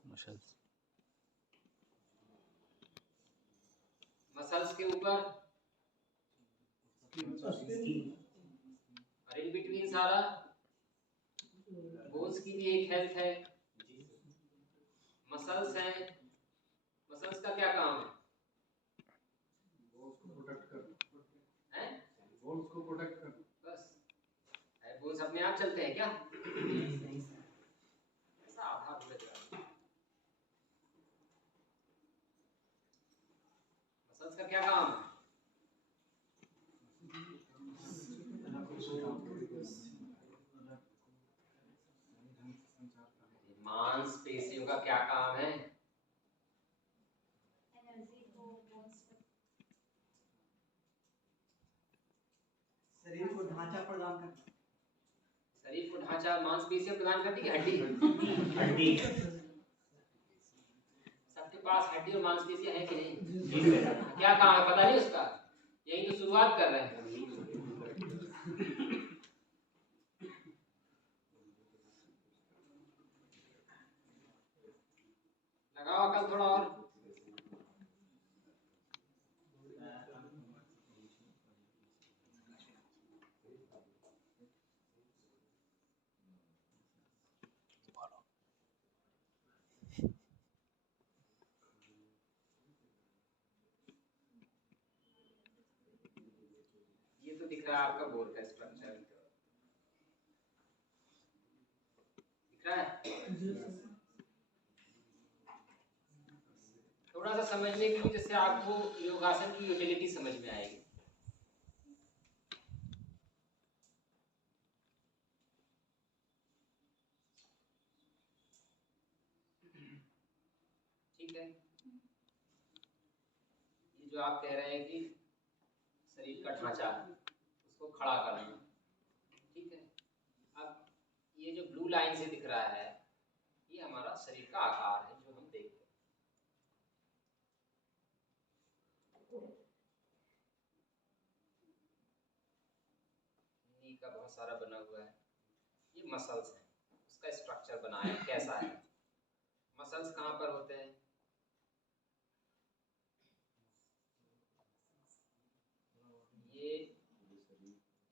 मसल्स, मसल्स के ऊपर और इन बिटवीन सारा बोन्स की भी एक हेल्थ है। मसल्स है, मसल्स का क्या काम है? बोन्स को प्रोटेक्ट कर। बस बोन्स अपने आप चलते हैं क्या? ऐसा आधा बोले तो। मसल्स का क्या काम है? मांसपेशियों का क्या काम है? एनर्जी को बोन्स पर शरीर को ढांचा प्रदान करता है। शरीर को ढांचा मांसपेशियां प्रदान करती है, हड्डी हड्डी सबके पास हड्डी और मांसपेशियां हैं कि नहीं? क्या काम है पता नहीं उसका, यही तो शुरुआत कर रहे हैं। लगाओ अकल थोड़ा और। ये तो दिख रहा है आपका बोर का स्ट्रक्चर, दिख रहा है? थोड़ा सा समझने के लिए, जिससे आपको योगासन की यूटिलिटी समझ में आएगी। ठीक है, ये जो आप कह रहे हैं कि शरीर का ढांचा उसको खड़ा करना, ठीक है। अब ये जो ब्लू लाइन से दिख रहा है ये हमारा शरीर का आकार है जो हम देखते हैं। नी का बहुत सारा बना हुआ है, ये मसल्स है, उसका स्ट्रक्चर बना है कैसा है। मसल्स कहाँ पर होते हैं?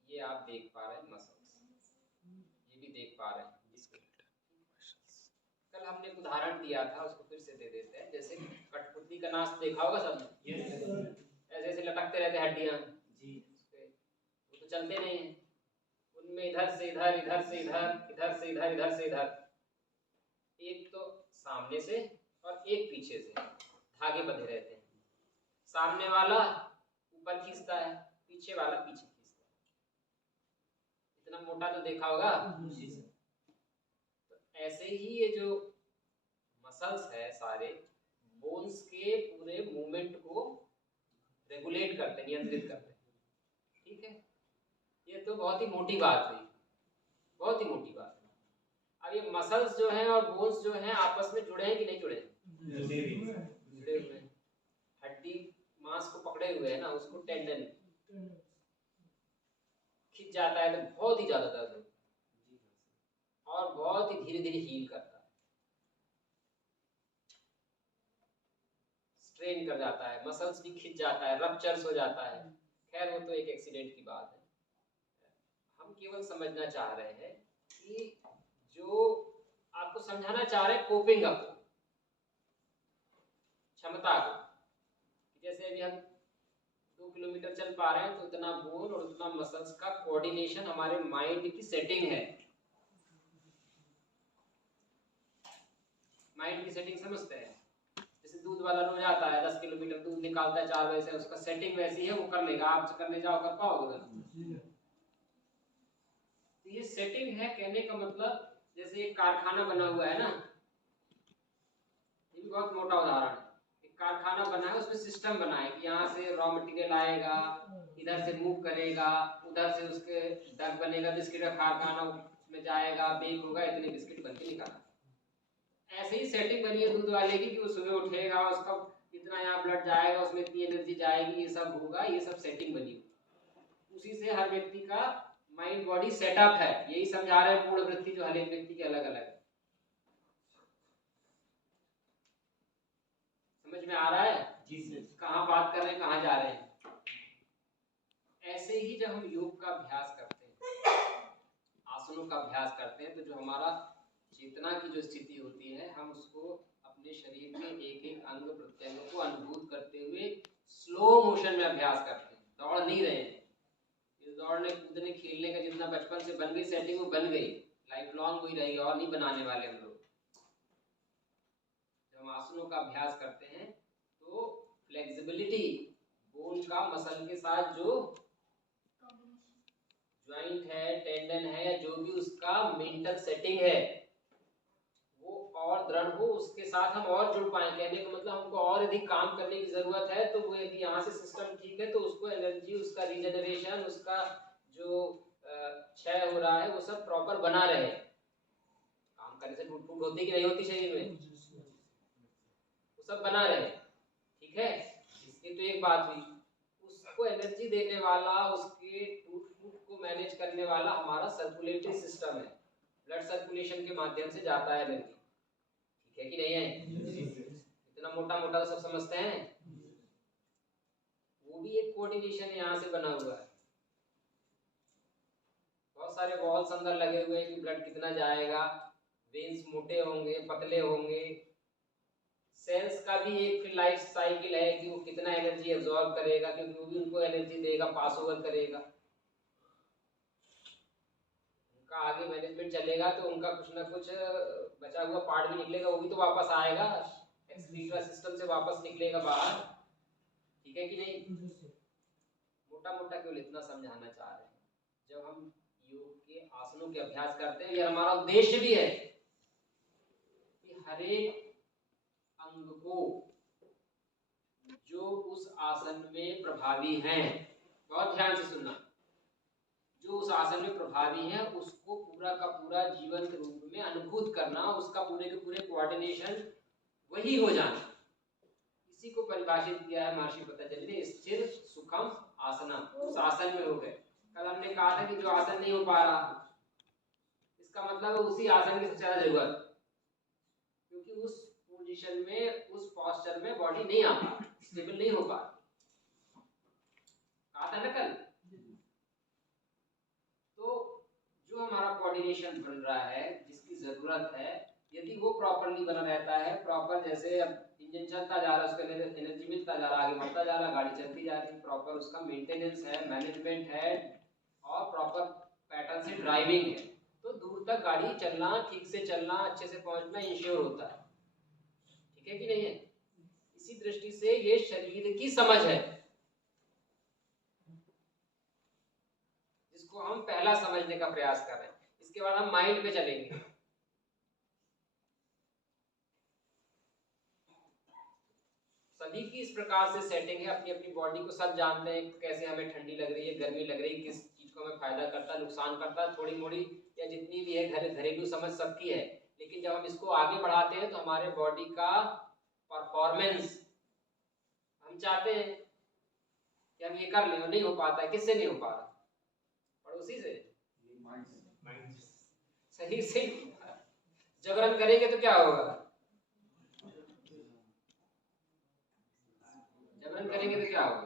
ये आप देख पा रहे हैं मसल्स, ये भी देख पा रहे हैं। कल हमने एक उदाहरण दिया था, उसको फिर से दे देते हैं। जैसे कठपुतली का नाच देखा होगा सबने, ऐसे ऐसे लटकते रहते हड्डियां, वो तो चलते नहीं है, उनमें इधर से इधर, इधर से इधर, इधर से इधर, इधर से इधर, एक तो सामने से और एक पीछे से धागे बंधे रहते हैं। सामने वाला ऊपर खींचता है, पीछे वाला पीछे खींचता है। इतना मोटा तो देखा होगा। तो ऐसे ही ये जो मसल्स है सारे बोन्स के पूरे मूवमेंट को रेगुलेट करते हैं, नियंत्रित करते हैं। ठीक है, ये तो बहुत ही मोटी बात हुई, बहुत ही मोटी बात है। अब ये मसल्स जो हैं और बोन्स जो हैं आपस में जुड़े हैं कि नहीं जुड़े? जुड़े हुए हैं। हड्डी मांस को पकड़े हुए है ना, उसको टेंडन खिंच जाता है तो बहुत ही ज्यादा दर्द होता है और बहुत ही धीरे धीरे हील करता है, स्ट्रेन कर जाता है, मसल्स भी खिंच जाता है, रप्चर्स हो जाता है। खैर वो तो एक एक्सीडेंट की बात है। हम केवल समझना चाह रहे हैं कि जो आपको समझाना चाह रहे हैं कोपिंग अप क्षमता को, जैसे अभी हम 2 किलोमीटर चल पा रहे हैं तो उतना बोन और उतना मसल्स का कोऑर्डिनेशन हमारे माइंड की सेटिंग है। माइंड की सेटिंग समझते हैं? जैसे दूध वाला रोज आता है 10 किलोमीटर दूध निकालता है 4 बजे से, उसका सेटिंग वैसी है, वो कर लेगा। आप करने जाओ कर पाओगे? तो ये सेटिंग है, कहने का मतलब जैसे एक कारखाना बना हुआ है ना, ये भी बहुत मोटा उदाहरण है। एक कारखाना बना है, उसमें सिस्टम बना है कि यहाँ से रॉ मटेरियल आएगा, इधर से मूव करेगा, उधर से उसके डग बनेगा, बिस्किट का कारखाना उसमें जाएगा, बेक होगा, इतने बिस्किट बन के निकाला। ऐसे ही सेटिंग बनी है दूध वाले की कि वो सुबह उठेगा, उसका इतना यहाँ ब्लड जाएगा, उसमें इतनी एनर्जी जाएगी, ये सब होगा, ये सब सेटिंग बनी। उसी से हर व्यक्ति का माइंड बॉडी सेटअप है। यही समझा रहे हैं पूर्ण वृत्ति जो हर एक व्यक्ति के अलग अलग है। समझ में आ रहा है जी? कहाँ बात कर रहे हैं, कहाँ जा रहे हैं। ऐसे ही जब हम योग का अभ्यास करते हैं, आसनों का अभ्यास करते हैं, तो जो हमारा चेतना की जो स्थिति होती है, हम उसको अपने शरीर के एक एक अंग प्रत्यंग को अनुभूत करते हुए स्लो मोशन में अभ्यास करते हैं। दौड़ नहीं रहे हैं। इस दौड़ने कूदने खेलने का जितना बचपन से बन गई सेटिंग, वो बन गई, लाइफ लॉन्ग वही रहेगी और नहीं बनाने वाले हम लोग। जब हम आसनों का अभ्यास करते हैं तो फ्लेक्सिबिलिटी, बोन का मसल के साथ जो ज्वाइंट है, टेंडन है, जो भी उसका मेंटल सेटिंग है, वो और दृढ़ हो, उसके साथ हम और जुड़ पाए। कहने का मतलब हमको और यदि काम करने की जरूरत है, तो वो यदि यहाँ से सिस्टम ठीक है, तो उसको एनर्जी, उसका रीजनरेशन, उसका जो क्षय हो रहा है, वो सब प्रॉपर बना रहे। काम करने से टूट फूट होती कि नहीं होती शरीर में, वो सब बना रहे। ठीक है, इसकी तो एक बात हुई। उसको एनर्जी देने वाला, उसके टूट फूट को मैनेज करने वाला हमारा सर्कुलेटरी सिस्टम है। ब्लड सर्कुलेशन के माध्यम से जाता है एनर्जी। ठीक है कि नहीं है? इतना मोटा मोटा तो सब समझते हैं। वो भी एक कोऑर्डिनेशन यहाँ से बना हुआ है। बहुत सारे वॉल्स अंदर लगे हुए हैं कि ब्लड कितना जाएगा, वेन्स मोटे होंगे, पतले होंगे। सेल्स का भी एक फिर लाइफ साइकिल है कि वो कितना एनर्जी एब्जॉर्ब करेगा, क्योंकि वो भी उनको एनर्जी देगा, पास ओवर करेगा। उनका आगे मैनेजमेंट चलेगा तो उनका कुछ ना कुछ बचा हुआ पार्ट भी निकलेगा, वो भी तो वापस आएगा, एक्सक्रीटरी सिस्टम से वापस निकलेगा बाहर। ठीक है कि नहीं? मोटा मोटा केवल इतना समझाना चाह रहे हैं। जब हम योग के आसनों के अभ्यास करते हैं, ये हमारा उद्देश्य भी है कि हर एक अंग को जो उस आसन में प्रभावी हैं, बहुत ध्यान से सुनना, जो उस आसन में प्रभावी है उसको पूरा का पूरा जीवन के रूप में अनुभूत करना, उसका पूरे के पूरे कोऑर्डिनेशन वही हो जाना। इसी को परिभाषित किया है महर्षि पतंजलि ने, स्थिर सुखम आसनम। उस आसन में हो गए। कल हमने कहा था कि जो आसन नहीं हो पा रहा, इसका मतलब है उसी आसन की सबसे ज्यादा जरूरत, क्योंकि उस पोजीशन में, उस पोस्चर में बॉडी नहीं आ पा, स्टेबल नहीं हो पा। कहा था ना कल। तो जो हमारा कोऑर्डिनेशन बन रहा है, जिसकी जरूरत है, यदि वो प्रॉपरली बना रहता है, प्रॉपर, जैसे अब इंजन चलता जा रहा है, उसके अंदर एनर्जी मिलता जा रहा है, आगे बढ़ता जा रहा है, गाड़ी चलती जा रही है, प्रॉपर उसका मेंटेनेंस है, मैनेजमेंट है और प्रॉपर पैटर्न से ड्राइविंग है, तो दूर तक गाड़ी चलना, ठीक से चलना, अच्छे से पहुंचना इंश्योर होता है। ठीक है कि नहीं है? इसी दृष्टि से ये शरीर की समझ है, जिसको हम पहला समझने का प्रयास कर रहे हैं। इसके बाद हम माइंड पे चलेंगे। सभी की इस प्रकार से सेटिंग है, अपनी अपनी बॉडी को सब जानते हैं, कैसे हमें ठंडी लग रही है, गर्मी लग रही है, किस चीज को हमें फायदा करता है, नुकसान करता है, थोड़ी मोड़ी या जितनी भी है घरेलू समझ सबकी है। लेकिन जब हम इसको आगे बढ़ाते हैं तो हमारे बॉडी का परफॉर्मेंस, हम चाहते हैं कि हम ये कर लें, और नहीं हो पाता है। किससे नहीं हो पा रहा? पड़ोसी से, शरीर से। जबरन करेंगे तो क्या होगा? जबरन करेंगे तो क्या होगा?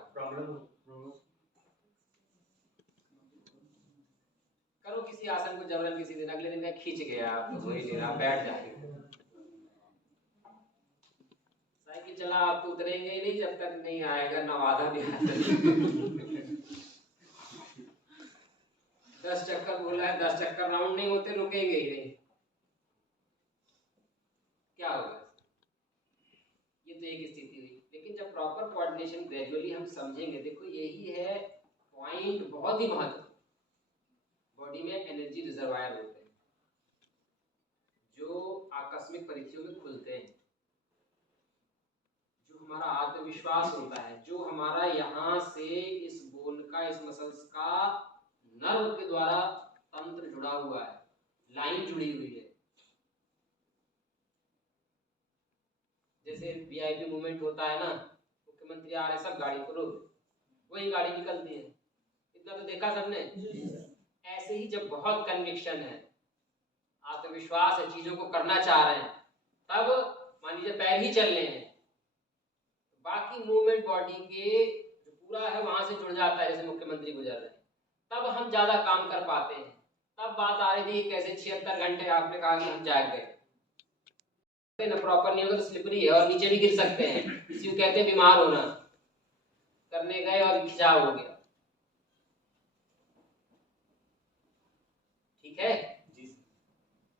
करो किसी आसन को जबरन किसी दिन, अगले दिन खींच गया, आप तो वही ले रहा, बैठ जाएंगे। साइकिल चला, आप तो उतरेंगे ही नहीं जब तक नहीं आएगा नवादा बिहार। 10 चक्कर बोला है, 10 चक्कर राउंड नहीं होते, रुकेंगे ही नहीं। क्या होगा? ये तो एक स्थिति हुई। लेकिन जब प्रॉपर कोऑर्डिनेशन ग्रेजुअली हम समझेंगे, देखो यही है पॉइंट बहुत ही महत्वपूर्ण। बॉडी में एनर्जी रिजर्वायर होते हैं, जो आकस्मिक परिस्थितियों में खुलते हैं, जो हमारा आत्मविश्वास होता है, जो हमारा यहाँ से इस बोन का, इस मसल्स का नर्व के द्वारा तंत्र जुड़ा हुआ है, लाइन जुड़ी हुई है। जैसे वीआईपी मूवमेंट होता है ना, मुख्यमंत्री आ रहे सब गाड़ी को रोक, वही गाड़ी निकलती है, इतना तो देखा सबने। ऐसे ही जब बहुत कन्विक्शन है, आत्मविश्वास है, चीजों को करना चाह रहे हैं, तब मान लीजिए पैर ही चल रहे हैं, बाकी मूवमेंट बॉडी के जो पूरा है वहां से जुड़ जाता है, जैसे मुख्यमंत्री गुजर रहे हैं, तब हम ज्यादा काम कर पाते हैं। तब बात आ रही थी कैसे 76 घंटे आपने कहा कि हम जाग गए ना, प्रॉपर नहीं होगा तो स्लिपरी है और नीचे भी गिर सकते हैं, इसी को कहते हैं बीमार होना। करने गए और खिंचाव हो गया, ठीक है।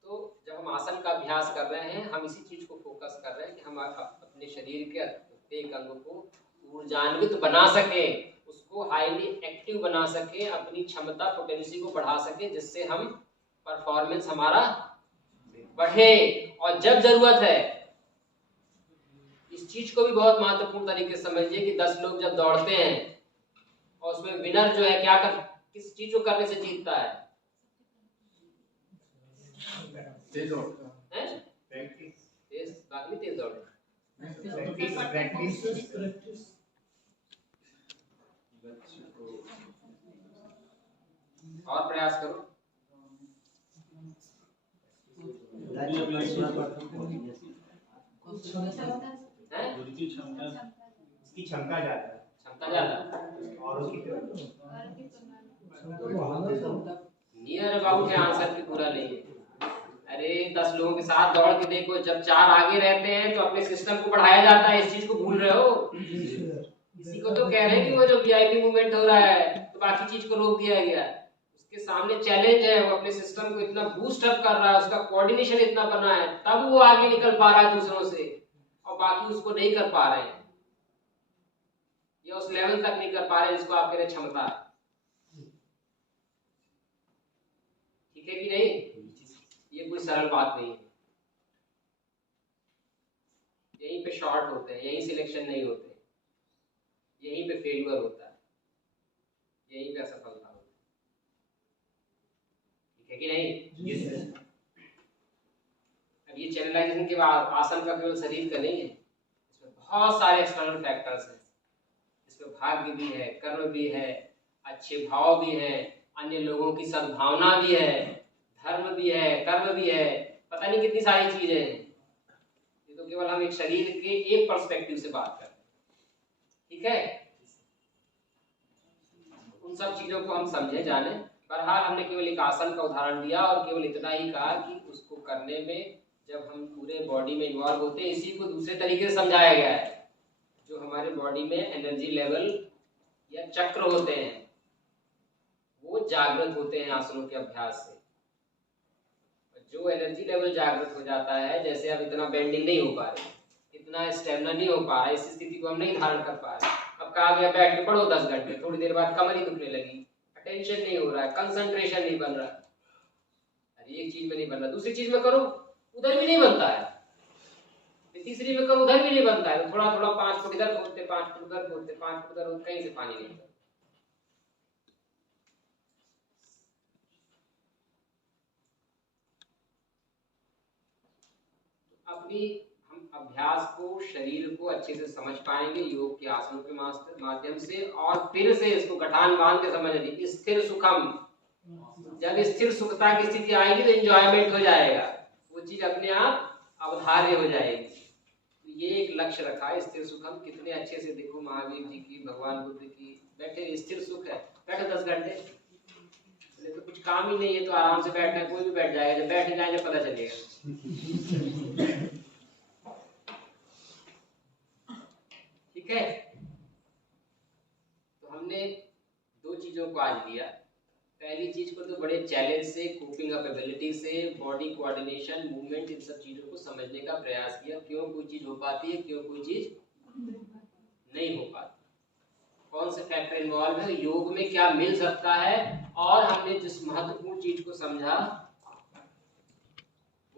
तो जब हम आसन का अभ्यास कर रहे हैं, हम इसी चीज को फोकस कर रहे हैं कि हम अपने शरीर के प्रत्येक अंग को ऊर्जान्वित बना सके, उसको हाईली एक्टिव बना सके, अपनी क्षमता पोटेंसी को बढ़ा सके, जिससे हम परफॉर्मेंस हमारा बढ़े। और जब जरूरत है, इस चीज को भी बहुत महत्वपूर्ण तरीके से समझिए कि 10 लोग जब दौड़ते हैं और उसमें विनर जो है क्या किस चीज को करने से जीतता है? तेज दौड़ता हैं? प्रैक्टिस, बाकी तेज दौड़ना, प्रैक्टिस। और प्रयास करो। इसकी क्षमता ज्यादा है, और उसकी नियर अबाउट है, आंसर भी पूरा नहीं है। अरे 10 लोगों के साथ दौड़ के देखो, जब 4 आगे रहते हैं तो अपने सिस्टम को बढ़ाया जाता है, इस चीज को भूल रहे हो। इसी को तो कह रहे हैं कि वो जो वीआईपी मूवमेंट हो रहा है तो बाकी चीज को रोक दिया गया, उसके सामने चैलेंज है, वो अपने सिस्टम को इतना बूस्ट अप कर रहा है, उसका कोऑर्डिनेशन इतना बना है, तब वो आगे निकल पा रहा है दूसरों से, और बाकी उसको नहीं कर पा रहे हैं, या उस लेवल तक नहीं कर पा रहे जिसको आप कह रहे क्षमता। ठीक है कि नहीं? ये कोई सरल बात नहीं है। यहीं पे शॉर्ट होते हैं, यहीं सिलेक्शन नहीं होते, यहीं पे फेलियर होता है, यहीं पे असफलता होती है। ठीक है कि नहीं? yes. अब ये चैनलाइजेशन के बाद आसन का केवल शरीर का नहीं है, इसमें बहुत सारे एक्सटर्नल फैक्टर्स हैं। इसमें भाग्य भी है, कर्म भी है, अच्छे भाव भी है, अन्य लोगों की सद्भावना भी है, धर्म भी है, कर्म भी है, पता नहीं कितनी सारी चीजें हैं। ये तो केवल हम एक शरीर के एक पर्सपेक्टिव से बात कर रहे हैं, ठीक है। उन सब चीजों को हम समझे जाने। बहरहाल हमने केवल एक आसन का उदाहरण दिया और केवल इतना ही कहा कि उसको करने में जब हम पूरे बॉडी में इन्वॉल्व होते हैं, इसी को दूसरे तरीके से समझाया गया है। जो हमारे बॉडी में एनर्जी लेवल या चक्र होते हैं वो जागृत होते हैं आसनों के अभ्यास से। जो एनर्जी लेवल जागृत हो जाता है, जैसे अब इतना बेंडिंग नहीं हो पा रही, इतना स्टेमिना नहीं हो पा रहा, इस स्थिति को हम नहीं धारण कर पा रहे। अब कहा गया बैठ के पढ़ो 10 घंटे, थोड़ी देर बाद कमर ही दुखने लगी, अटेंशन नहीं हो रहा है, कंसंट्रेशन नहीं बन रहा। अरे एक चीज में नहीं बन रहा, दूसरी चीज में करो, उधर भी नहीं बनता है, तीसरी में करो, उधर भी नहीं बनता है। तो थोड़ा थोड़ा 5 फुट इधर खोदते, 5 फुट उधर खोदते, 5 फुट उधर, कहीं से पानी नहीं आता। अपनी हम अभ्यास को, शरीर को अच्छे से समझ पाएंगे योग के आसनों के माध्यम से, और फिर से इसको गठान बांध के समझेंगे। स्थिर सुखम, जब स्थिर सुखता की स्थिति आएगी तो एंजॉयमेंट हो जाएगा, वो चीज अपने आप अवधार्य हो जाएगी। तो ये एक लक्ष्य रखा है, स्थिर सुखम। कितने अच्छे से देखो महावीर जी की, भगवान बुद्ध की, बैठे स्थिर सुख है, बैठो 10 घंटे, तो कुछ काम ही नहीं है तो आराम से बैठना, कोई भी बैठ जाएगा, जब बैठ जाए जब पता चलेगा। ठीक है, तो हमने 2 चीजों को आज लिया। पहली चीज को तो बड़े चैलेंज से, कोपिंग अप एबिलिटी से, बॉडी कोऑर्डिनेशन, मूवमेंट, इन सब चीजों को समझने का प्रयास किया। क्यों कोई चीज हो पाती है, क्यों कोई चीज नहीं हो पाती, कौन से फैक्टर इन्वॉल्व है, योग में क्या मिल सकता है। और हमने जिस महत्वपूर्ण चीज को समझा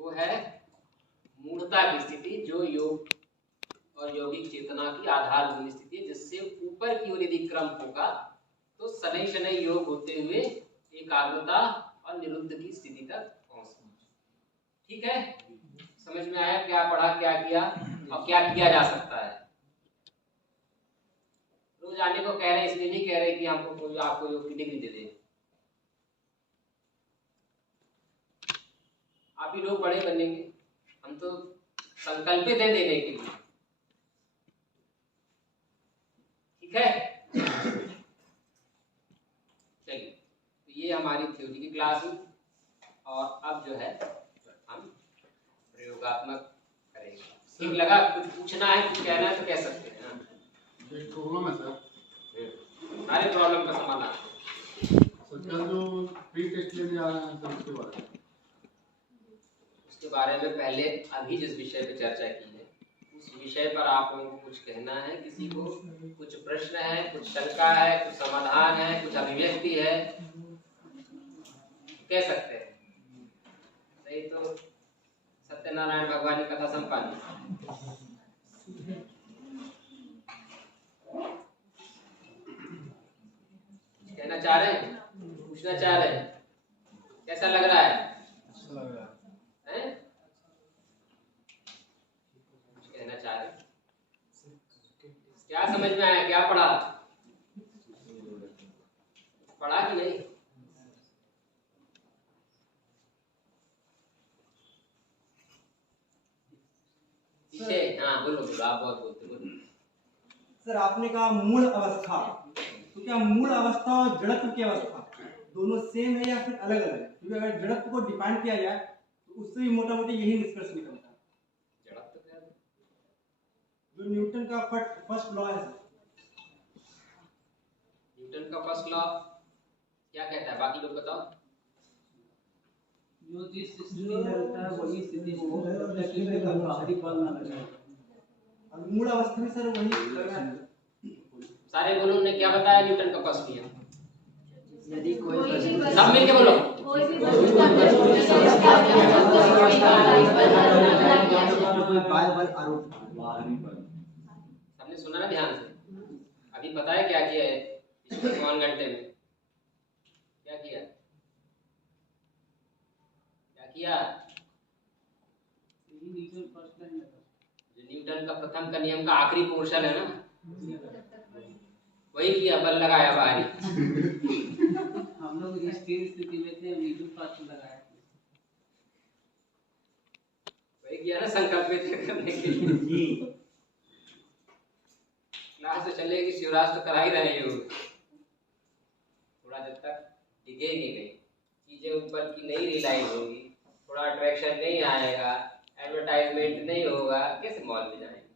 वो है मूढ़ता की स्थिति, जो योग और यौगिक चेतना की आधारभूत स्थिति है, जिससे ऊपर की ओर यदि क्रम होगा तो शनै शनै योग होते हुए एकाग्रता और निरुद्ध की स्थिति तक पहुंचना। ठीक है, समझ में आया क्या पढ़ा, क्या किया और क्या किया जा सकता है। रोज आने को कह रहे हैं, इसलिए नहीं कह रहे कि हमको कोई आपको योग की डिग्री दे दे। आप ही लोग बड़े बनेंगे, हम तो संकल्पित है देने के लिए। ठीक है, चलिए, तो ये हमारी थ्योरी की क्लास है और अब जो है हम प्रयोगात्मक करेंगे। ठीक लगा? कुछ पूछना है, कुछ कहना है तो कह सकते हैं। एक प्रॉब्लम है सर, सारे प्रॉब्लम का समाधान। सर क्या जो प्री टेस्ट लेने आ रहे हैं सर उसके बारे में पहले अभी जिस विषय पे चर्चा की है उस विषय पर आप लोगों को कुछ कहना है, किसी को कुछ प्रश्न है, कुछ शंका है, कुछ समाधान है, कुछ अभिव्यक्ति है, कह सकते हैं। नहीं तो सत्यनारायण भगवान की कथा संपन्न। कहना चाह रहे हैं, पूछना चाह रहे हैं, कैसा लग रहा है? अच्छा लग रहा हैं? कुछ कहना चाह रहे हैं? क्या समझ में आया, क्या पढ़ा? पढ़ा कि नहीं? पीछे हाँ बोलो बोलो, आप बहुत बोलते बोलो। सर आपने कहा मूल अवस्था, तो क्या मूल अवस्था और जड़त्व की अवस्था दोनों सेम है या फिर अलग अलग है? क्योंकि अगर जड़त्व को डिफाइन किया जाए तो उससे भी मोटा मोटी यही निष्कर्ष निकलता है। जड़त्व क्या है? जो न्यूटन का फर्स्ट लॉ है सर। न्यूटन का फर्स्ट लॉ क्या कहता है, बाकी लोग बताओ। जो जिस स्थिति में रहता है वही स्थिति को तकलीफ का बाहरी बल ना लगे। और मूल अवस्था में सर वही करना है। सारे बोलो, ने क्या बताया न्यूटन का फर्स्ट नियम? यदि कोई सब मिलके बोलो। कोई भी वस्तु सबने सुना ना ध्यान से? अभी पता है क्या किया है पिछले 1 घंटे में? क्या किया? क्या किया? जो न्यूटन का प्रथम का नियम का आखिरी पोर्शन है ना, वही किया, बल लगाया बाहरी। हम लोग स्थिर स्थिति में थे, न्यूटन फर्स्ट लगाया। वही किया ना, संकल्पित करने के लिए। क्लास तो चलेगी, शिवराज तो करा ही रहे हो। थोड़ा जब तक दिखेगी नहीं, चीजें ऊपर की नहीं रियलाइज होगी, थोड़ा अट्रैक्शन नहीं आएगा, एडवर्टाइजमेंट नहीं होगा, कैसे मॉल में जाएंगे?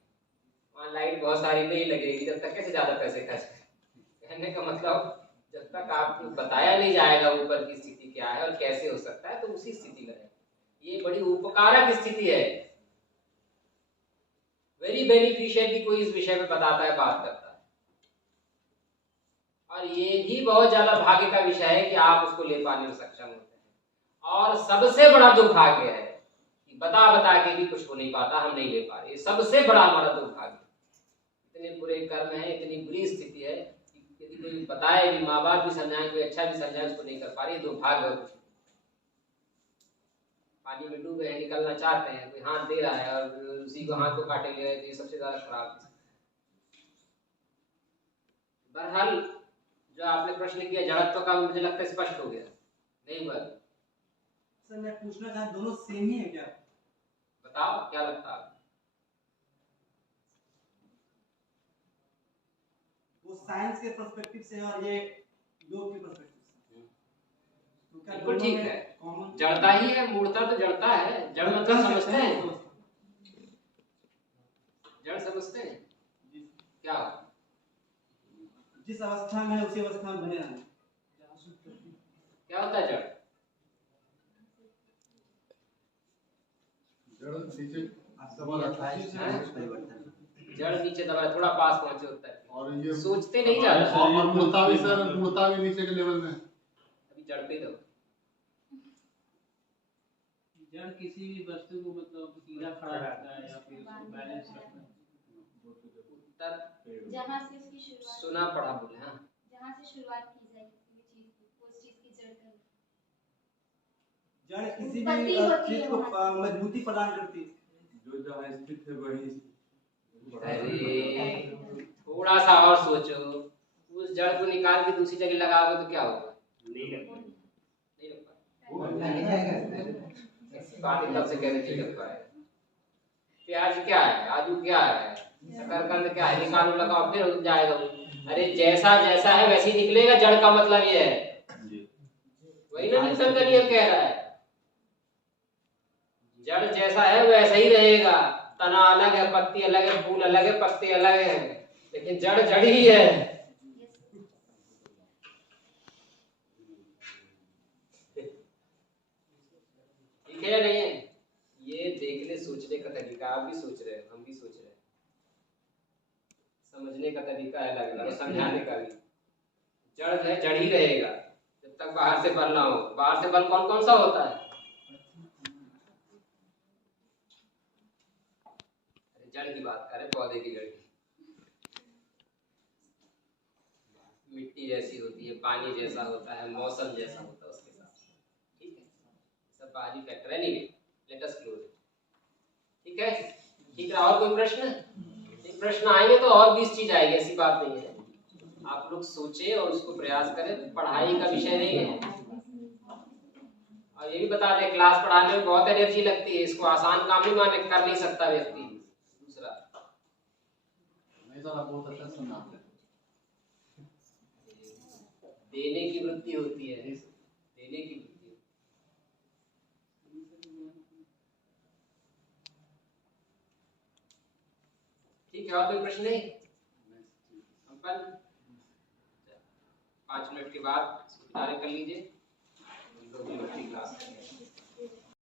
वहाँ लाइट बहुत सारी नहीं लगेगी, जब तक कैसे ज्यादा पैसे खर्च? कहने का मतलब जब तक आपको बताया नहीं जाएगा ऊपर की स्थिति क्या है और कैसे हो सकता है, तो उसी स्थिति में है। ये बड़ी उपकारक स्थिति है, वेरी बेनिफिशियल की कोई इस विषय में बताता है, बात करता है। और ये भी बहुत ज्यादा भाग्य का विषय है कि आप उसको ले पाने में सक्षम होते हैं। और सबसे बड़ा दुर्भाग्य है कि बता बता के भी कुछ हो नहीं पाता, हम नहीं ले पा रहे। सबसे बड़ा हमारा दुर्भाग्य, इतने बुरे कर्म है, इतनी बुरी स्थिति है, यदि कोई बताए भी, माँ बाप भी समझाए, कोई अच्छा भी समझाए, उसको नहीं कर पा रही, दुर्भाग्य। पानी में डूबे हैं, निकलना चाहते हैं, कोई हाथ दे रहा है और उसी को हाथ को काटे ले रहे, तो ये सबसे ज्यादा खराब है। बहरहाल जो आपने प्रश्न किया जड़त्व का, मुझे लगता है स्पष्ट हो गया, नहीं हुआ? सर मैं पूछना चाहता, दोनों सेम ही है क्या? बताओ क्या लगता है? वो साइंस के पर्सपेक्टिव से और ये योग के पर्सपेक्टिव से, तो क्या बिल्कुल ठीक है। कॉमन जड़ता ही है, मूर्ता तो जड़ता है। जड़ मतलब समझते हैं, जड़ समझते हैं क्या? जिस अवस्था में है उसी अवस्था में बने रहना। क्या होता है जड़? जड़ नीचे दबा रहता है जड़ नीचे दबा, थोड़ा पास पहुंचे उत्तर। और ये सोचते नहीं जाता। और मूर्ता भी सर, मूर्ता भी नीचे के लेवल में। अभी जड़ पे दो। जड़ किसी भी वस्तु को मतलब सीधा खड़ा रखता है या फिर उसको बैलेंस रखता है। उत्तर जहाँ से उसकी शुरुआत सुना पढ़ा बोले। हाँ, जहाँ से शुरुआत की जाए किसी भी चीज की, उस चीज की जड़ का जड़ किसी उत्पत्ति भी होती चीज है को वहाँ से। मजबूती प्रदान करती है। जो जहाँ स्थित है वही अरे थोड़ा सा और सोचो, उस जड़ को निकाल के दूसरी जगह लगाओगे तो क्या होगा? नहीं लग पाएगा। नहीं लग पाएगा। ऐसी बात एकदम से कैसे नहीं लग पाएगा? प्याज क्या है, आलू क्या है, शकरकंद क्या है, निकालो लगाओ फिर उग जाएगा वो। अरे जैसा जैसा है वैसे ही निकलेगा, जड़ का मतलब ये है। वही ना न्यूटन का नियम कह रहा है, जड़ जैसा है वैसा ही रहेगा। तना अलग है, पत्ती अलग है, फूल अलग है, पत्ते अलग हैं, लेकिन जड़ जड़ ही है। ठीक है या नहीं है? ये देखने सोचने का तरीका, आप भी सोच रहे हैं, हम भी सोच रहे हैं, समझने का तरीका है अलग अलग, समझाने का भी। जड़ है जड़ ही रहेगा जब तक बाहर से बल ना हो। बाहर से बल कौन कौन सा होता है? जड़ की बात करें, पौधे की जड़ की। मिट्टी जैसी होती है, पानी जैसा होता है, मौसम जैसा होता है उसके साथ। ठीक है, सब बाहरी फैक्टर है। नहीं, लेट अस क्लोज। ठीक है, ठीक है। और कोई प्रश्न? प्रश्न आएंगे तो और भी इस चीज आएगी, ऐसी बात नहीं है। आप लोग सोचें और उसको प्रयास करें, पढ़ाई का विषय नहीं है। और ये भी बता दें, क्लास पढ़ाने में बहुत एनर्जी लगती है, इसको आसान काम नहीं माने, कर नहीं सकता व्यक्ति। दूसरा, बहुत अच्छा सुनाते हैं। देने की वृत्ति होती है, देने की वृत्ति। ठीक है, और कोई प्रश्न नहीं? संपन्न। 5 मिनट के बाद कार्य कर लीजिए, 2 मिनट की क्लास।